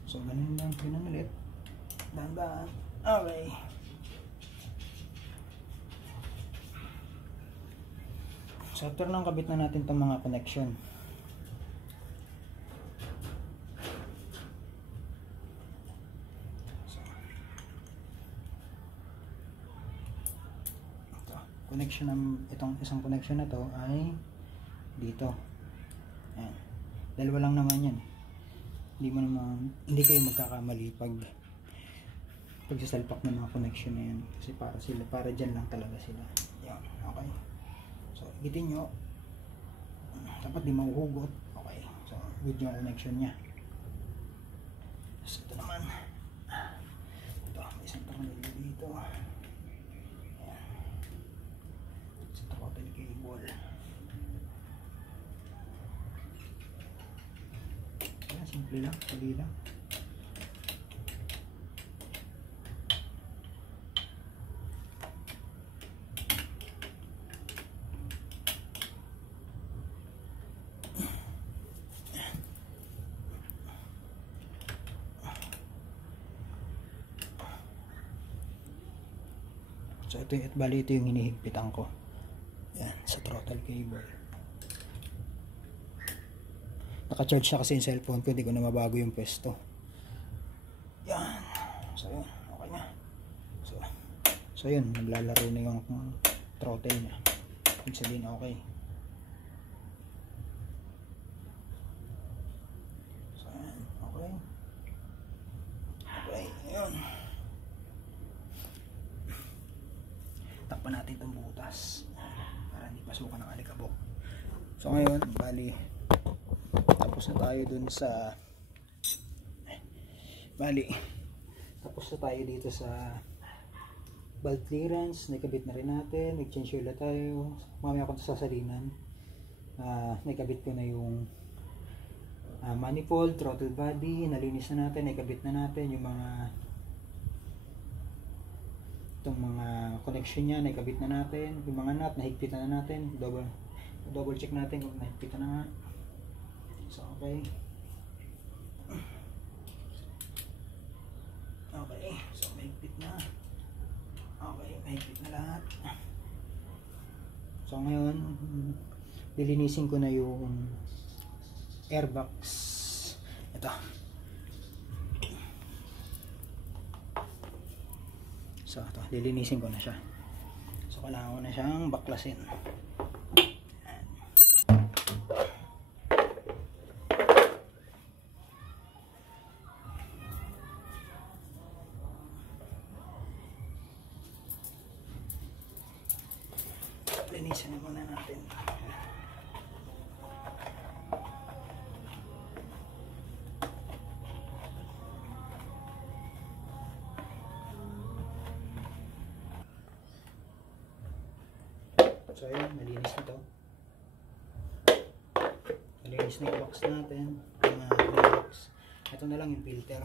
So, ganun lang, ganun ulit. Dahan-dahan. Okay. So, after nang kabit na natin itong mga connection. Connection ng itong isang connection na to ay dito. Ayan. Dalawa lang naman yan. Hindi kayo magkakamali pag pagsasalpak ng mga connection na yan. Kasi para dyan lang talaga sila. Ayan. Okay. So, higitin nyo. Dapat di mahuhugot. Okay. So, good yung connection niya. So ito naman, ito may isang tornilyo dito. Ayan. Sa throttle cable. Ayan, simple lang, pali lang. So ito, bali ito yung hinihigpitan ko. Yan, sa throttle cable. Naka-charge siya kasi yung cellphone ko, hindi ko na mabago yung pwesto. Yan. So yun, okay na. So yun, naglalaro na yung throttle niya. Ibig sabihin okay. So yan, okay. Okay, yun. Takpan natin itong butas para hindi pasukan ng alikabok. So ngayon, bali tapos na tayo dun sa tapos na tayo dito sa valve clearance. Nakabit na rin natin, nag-change oil na tayo. Mamaya kung sasalinan, nakabit ko na yung manifold, throttle body, nalinis na natin, nakabit na natin yung mga itong mga connection niya, naikabit na natin. Yung mga nut, nahigpitan na natin. Double check natin kung nahigpitan na nga. So, okay. Okay. So, mahigpit na. Okay, mahigpit na lahat. So, ngayon, lilinisin ko na yung airbox. Ito. So ito, lilinisin ko na siya. So kailangan ko na siyang baklasin. Linisin na muna natin. So ayun, nalinis na to. Nalinis na yung box natin. Box. Ito na lang yung filter.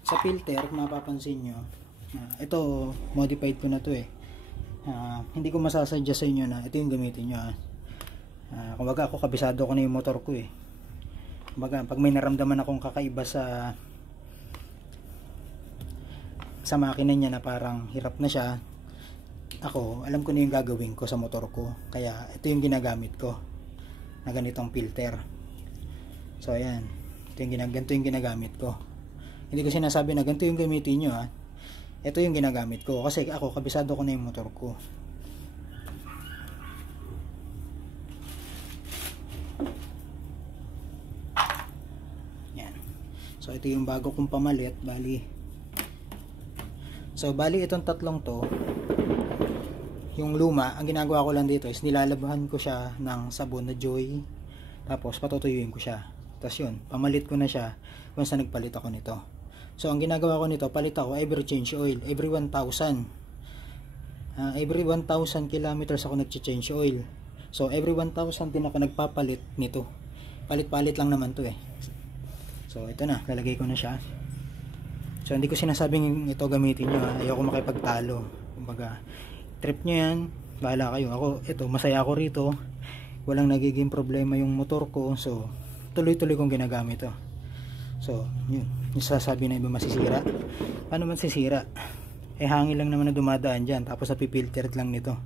Sa filter, mapapansin nyo, ito, modified ko na to eh. Hindi ko masasadya sa inyo na ito yung gamitin nyo. Kumbaga ako, kabisado ko na yung motor ko eh. Kumbaga, pag may naramdaman akong kakaiba sa makina niya na parang hirap na siya, ako, alam ko na yung gagawin ko sa motor ko. Kaya, ito yung ginagamit ko na ganitong filter. So, ayan. Ganito yung ginagamit ko. Hindi ko sinasabi na ganito yung gamitin nyo, ha. Ito yung ginagamit ko. Kasi ako, kabisado ko na yung motor ko. Yan. So, ito yung bago kong pamalit. Bali, itong tatlong to, yung luma, ang ginagawa ko lang dito is nilalabahan ko siya ng sabon na Joy, tapos patutuyuin ko siya. Tapos yun, pamalit ko na siya kung saan nagpalit ako nito. So ang ginagawa ko nito, palit ako every change oil, every 1,000. Every 1,000 kilometers ako nag-change oil. So every 1,000 din ako nagpapalit nito. Palit-palit lang naman to eh. So ito na, lalagay ko na siya. So hindi ko sinasabing ito gamitin nyo, ayoko makipagtalo. Kumbaga, trip nyo yan, bahala kayo. Ako, ito, masaya ako rito, walang nagiging problema yung motor ko, so tuloy-tuloy kong ginagamit to. So yun, yung sasabi na iba masisira, paano man sisira? Eh hangin lang naman na dumadaan dyan, tapos napipiltered lang nito.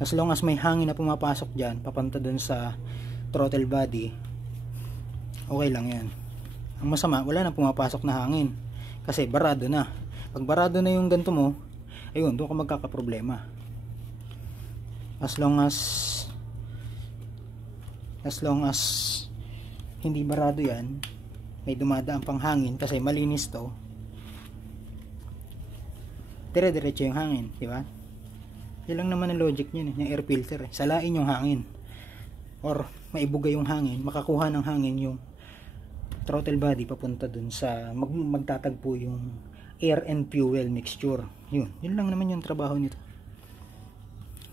As long as may hangin na pumapasok dyan, papunta dun sa throttle body, okay lang yan. Ang masama, wala na pumapasok na hangin kasi barado na. Pag barado na yung ganito mo, ayun, doon ka magkakaproblema. As long as hindi barado yan, may dumadaan pang hangin kasi malinis to, dire-diretso yung hangin, di ba? Yan lang naman ang logic niyan, yung air filter. Salain yung hangin. Or maibuga yung hangin, makakuha ng hangin yung throttle body papunta dun sa magtatagpo yung air and fuel mixture. Yun lang naman yung trabaho nito.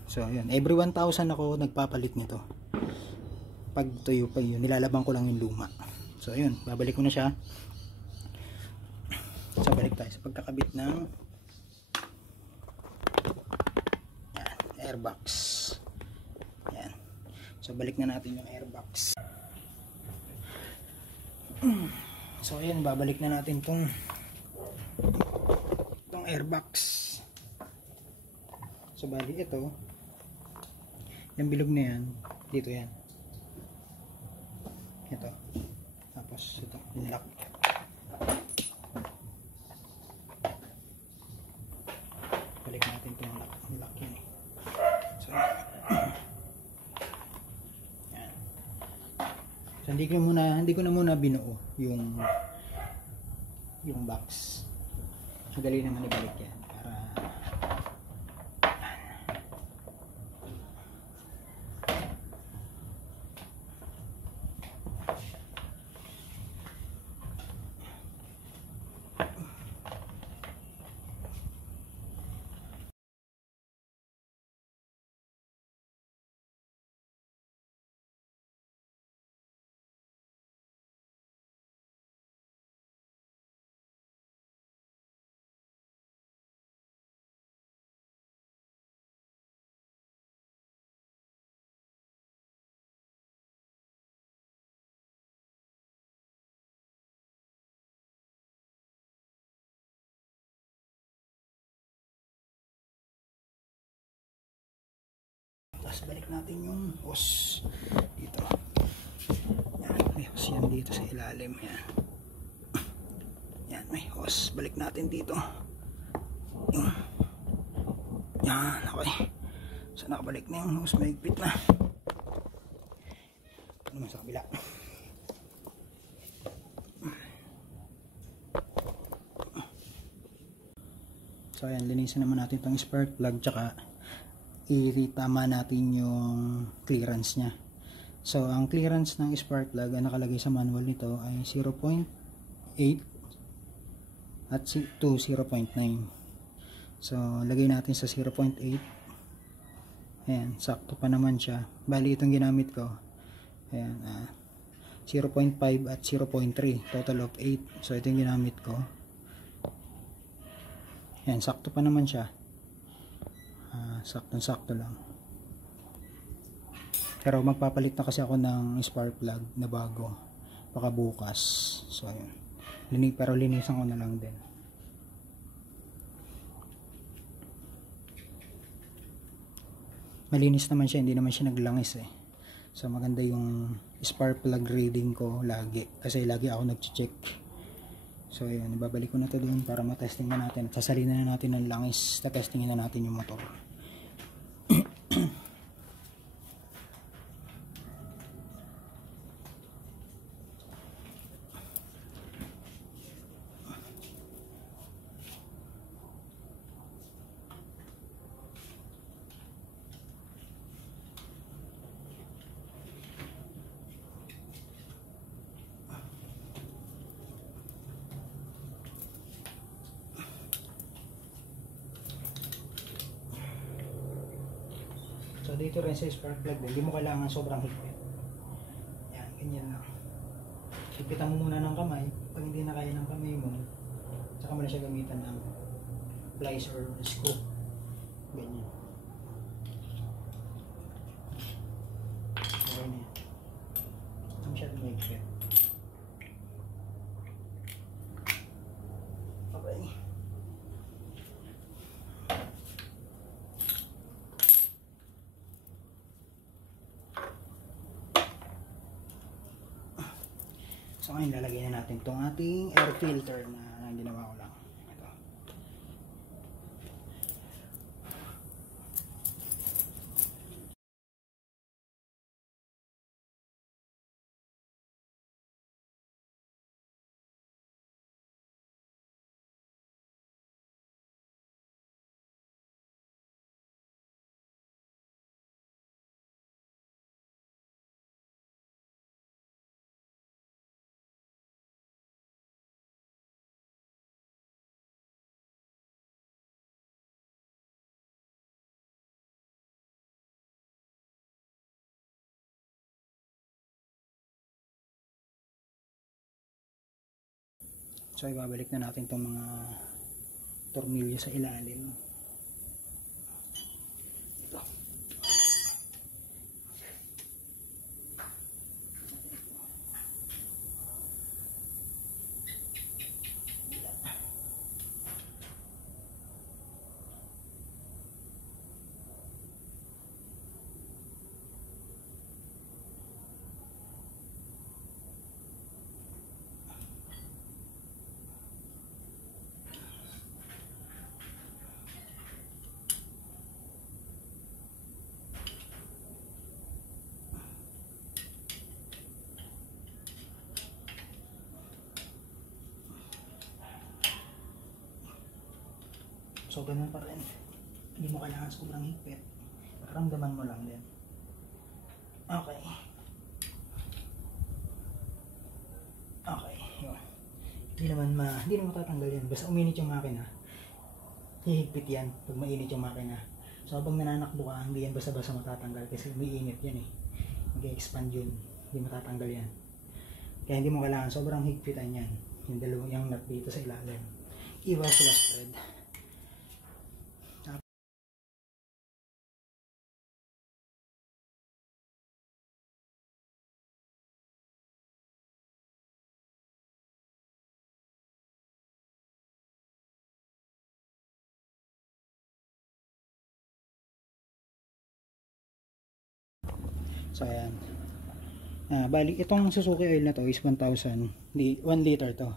So yun, every 1,000 ako nagpapalit nito. Pag tuyo pa yun, nilalaban ko lang yung luma. So yun, babalik ko na siya. So balik tayo sa pagkakabit ng yan, airbox. Yan. So balik na natin yung airbox. So ayan, babalik na natin tong airbox. So bali ito, yung bilog na yan, dito yan. Ito. Tapos ito, yung lock. Balik natin itong lock yun eh. So yan. So hindi ko na muna binuo yung box. Madali naman ibalik yan para tapos balik natin yung hose dito. Yan, may hose yan dito sa ilalim. Yan. Yan, may hose. Balik natin dito. Yan, okay. So nakabalik na yung hose. Mahigpit na. Ano naman sa kabila. So ayan, linisin naman natin itong spark plug, tsaka itama natin yung clearance nya. So ang clearance ng spark plug ang nakalagay sa manual nito ay 0.8 at to 0.9. So lagay natin sa 0.8. Ayan, sakto pa naman siya. Bali itong ginamit ko, ayan, 0.5 at 0.3, total of 8. So ito yung ginamit ko. Ayan, sakto pa naman siya. Saktong-sakto lang. Pero magpapalit na kasi ako ng spark plug na bago. Baka bukas. So ayun. Pero linisan ko na lang din. Malinis naman siya, hindi naman siya naglangis eh. So maganda yung spark plug reading ko lagi. Kasi lagi ako nag-check. So ayun, ibabalik ko na ito doon para matesting na natin. Sasalina na natin ng langis. Tatestingin na natin yung motor. So dito rin sa spark plug, hindi mo kailangan sobrang higpit. Yan, ganyan lang. Higpitan mo muna ng kamay. Pag hindi na kaya ng kamay mo, saka mo na siya gamitan ng pliers or scoop. Ganyan. Okay na yan. Ito masyadong higpit. Okay. So ngayon lalagyan na natin itong ating air filter na ginawa ko lang. So ibabalik na natin itong mga tornilyo sa ilalim. Ito. So ganun pa rin, hindi mo kailangan sobrang higpit, ramdaman mo lang din. Okay, yun. Hindi naman matatanggal yan, basta uminit yung makina, hihigpit yan pag mainit yung makina. So habang nananakbo ka, hindi yan basta-basta matatanggal kasi umiinit yan eh, mag-expand yun, hindi matatanggal yan. Kaya hindi mo kailangan sobrang higpitan yan, yung dalawang yung nut dito sa ilalim, iwas sila thread. So ayan, bali itong Suzuki oil na to is 1,000, 1 liter to.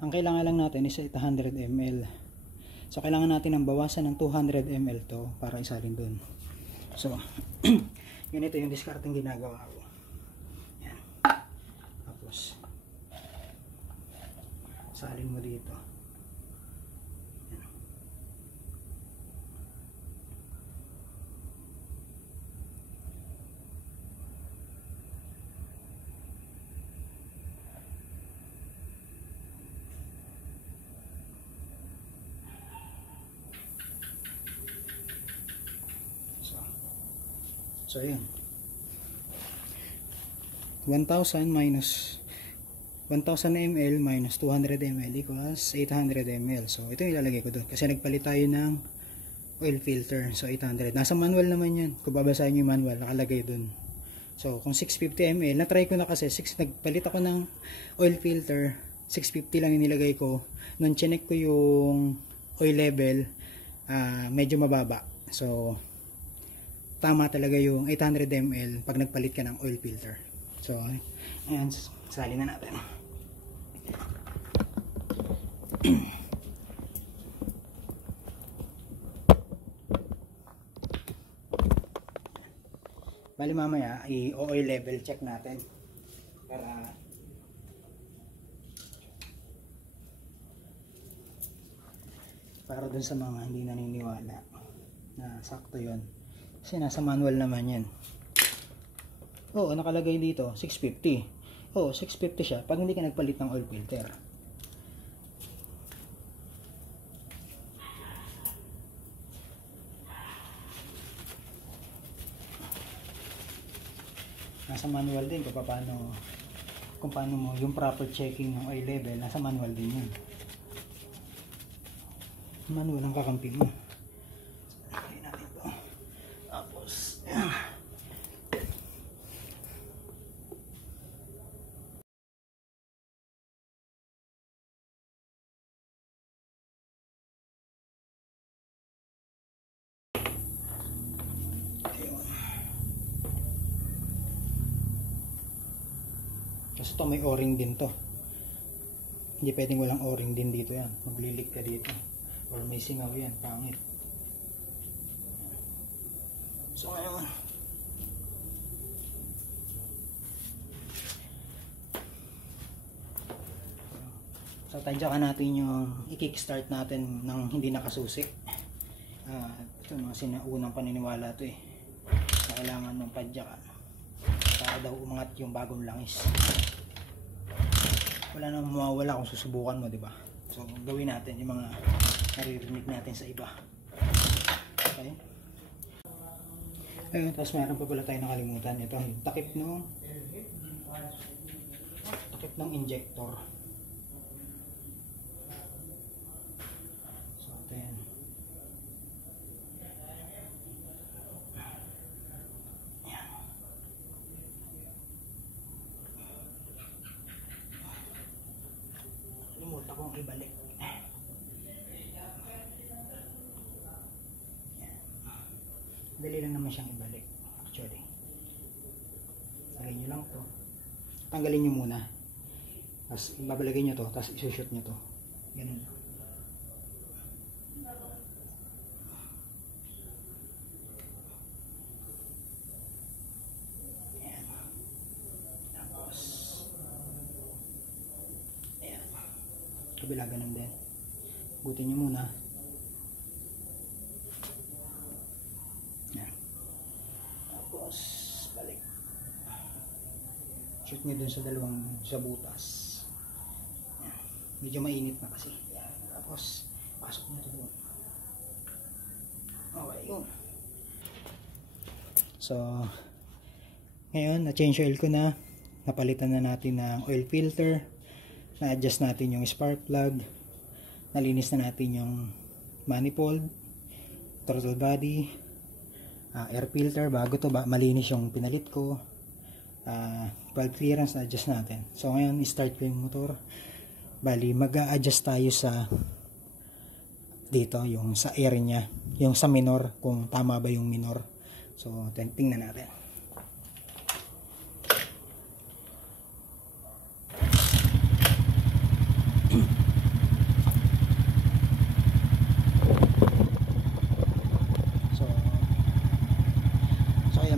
Ang kailangan lang natin is 800 ml. So kailangan natin ng bawasan ng 200 ml to para isalin dun. So yun, ito yung discarding ginagawa ko. Yan. Tapos salin mo dito. So yun, 1,000 minus 1,000 ml minus 200 ml equals 800 ml. So ito yung ilalagay ko doon kasi nagpalit tayo ng oil filter. So 800, nasa manual naman yan, kung babasahin yung manual nakalagay doon. So kung 650 ml, na-try ko na kasi nagpalit ako ng oil filter, 650 lang yung nilagay ko. Nung chinek ko yung oil level, medyo mababa. So tama talaga yung 800 ml pag nagpalit ka ng oil filter. So ayan, sali na natin. Bali mamaya i-oil level check natin para dun sa mga hindi naniniwala na sakto yon. Kasi nasa manual naman yan. Oo, nakalagay dito 650. Oo, 650 siya pag hindi ka nagpalit ng oil filter. Nasa manual din kung paano mo yung proper checking ng oil level, nasa manual din yan. Manual ang kakampi mo. Kasi ito may o-ring din to. Hindi pwedeng walang o-ring din dito yan. Maglilik ka dito. Or may singaw yan. Pangit. So ngayon, so tadyakan natin yung i-kickstart natin ng hindi nakasusi. Ito mga sinaunang paniniwala to eh. Na kailangan ng padyakan para daw umangat yung bagong langis. Wala nang mawawala kung susubukan mo, diba? So gawin natin yung mga naririnig natin sa iba. Okay? Ayun, tapos meron pa pala tayo nakalimutan. Ito yung takip ng injector. ibalik. Dali lang naman siyang ibalik actually. Lagay nyo lang to, tanggalin nyo muna, tapos babalagay nyo to, tapos isushoot nyo to, ganun. Ayan. Tapos ayan, kabila ganun din, butin nyo muna. Tapos balik, shoot nyo dun sa dalawang sa butas. Ayan. Medyo mainit na kasi. Ayan. Tapos pasok nyo doon. Okay, yun. So ngayon na-change oil ko na, napalitan na natin ng oil filter, na-adjust natin yung spark plug, nalinis na natin yung manifold, throttle body, air filter, bago to malinis yung pinalit ko, valve clearance na adjust natin. So ngayon start ko yung motor. Bali mag-a-adjust tayo sa dito, yung sa air nya, yung sa minor, kung tama ba yung minor. So tingnan natin.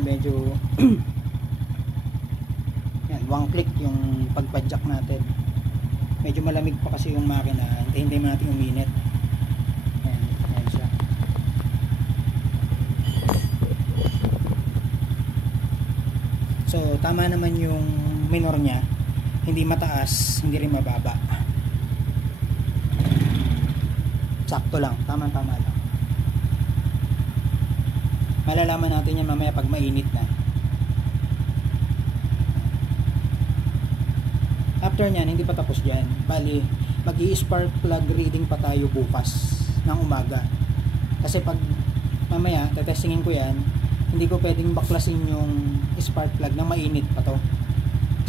Medyo yan, one click yung pagpadjak natin. Medyo malamig pa kasi yung makina, hindi natin uminit. Yan, yan siya. So tama naman yung minor nya, hindi mataas, hindi rin mababa, sakto lang, tama-tama lang. Malalaman natin yan mamaya pag mainit na. After nyan, hindi pa tapos dyan. Bali, mag-i-spark plug reading pa tayo bukas ng umaga. Kasi pag mamaya, tetestingin ko yan, hindi ko pwedeng baklasin yung spark plug na mainit pa to.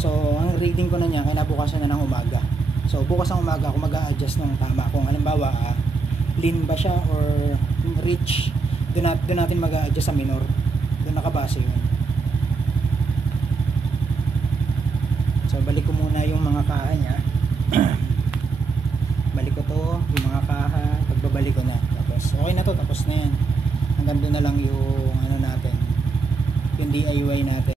So, ang reading ko na niya, kinabukasan na ng umaga. So, bukas ng umaga, ako mag-a-adjust ng tama. Kung halimbawa, lean ba siya or rich, doon natin mag-a-adjust sa minor. Doon nakabase yun. So balik ko muna yung mga kaha nya. Balik ko to, yung mga kaha, pagbabalik ko na. Tapos okay na to, tapos na yan. Hanggang doon na lang yung ano natin, yung DIY natin.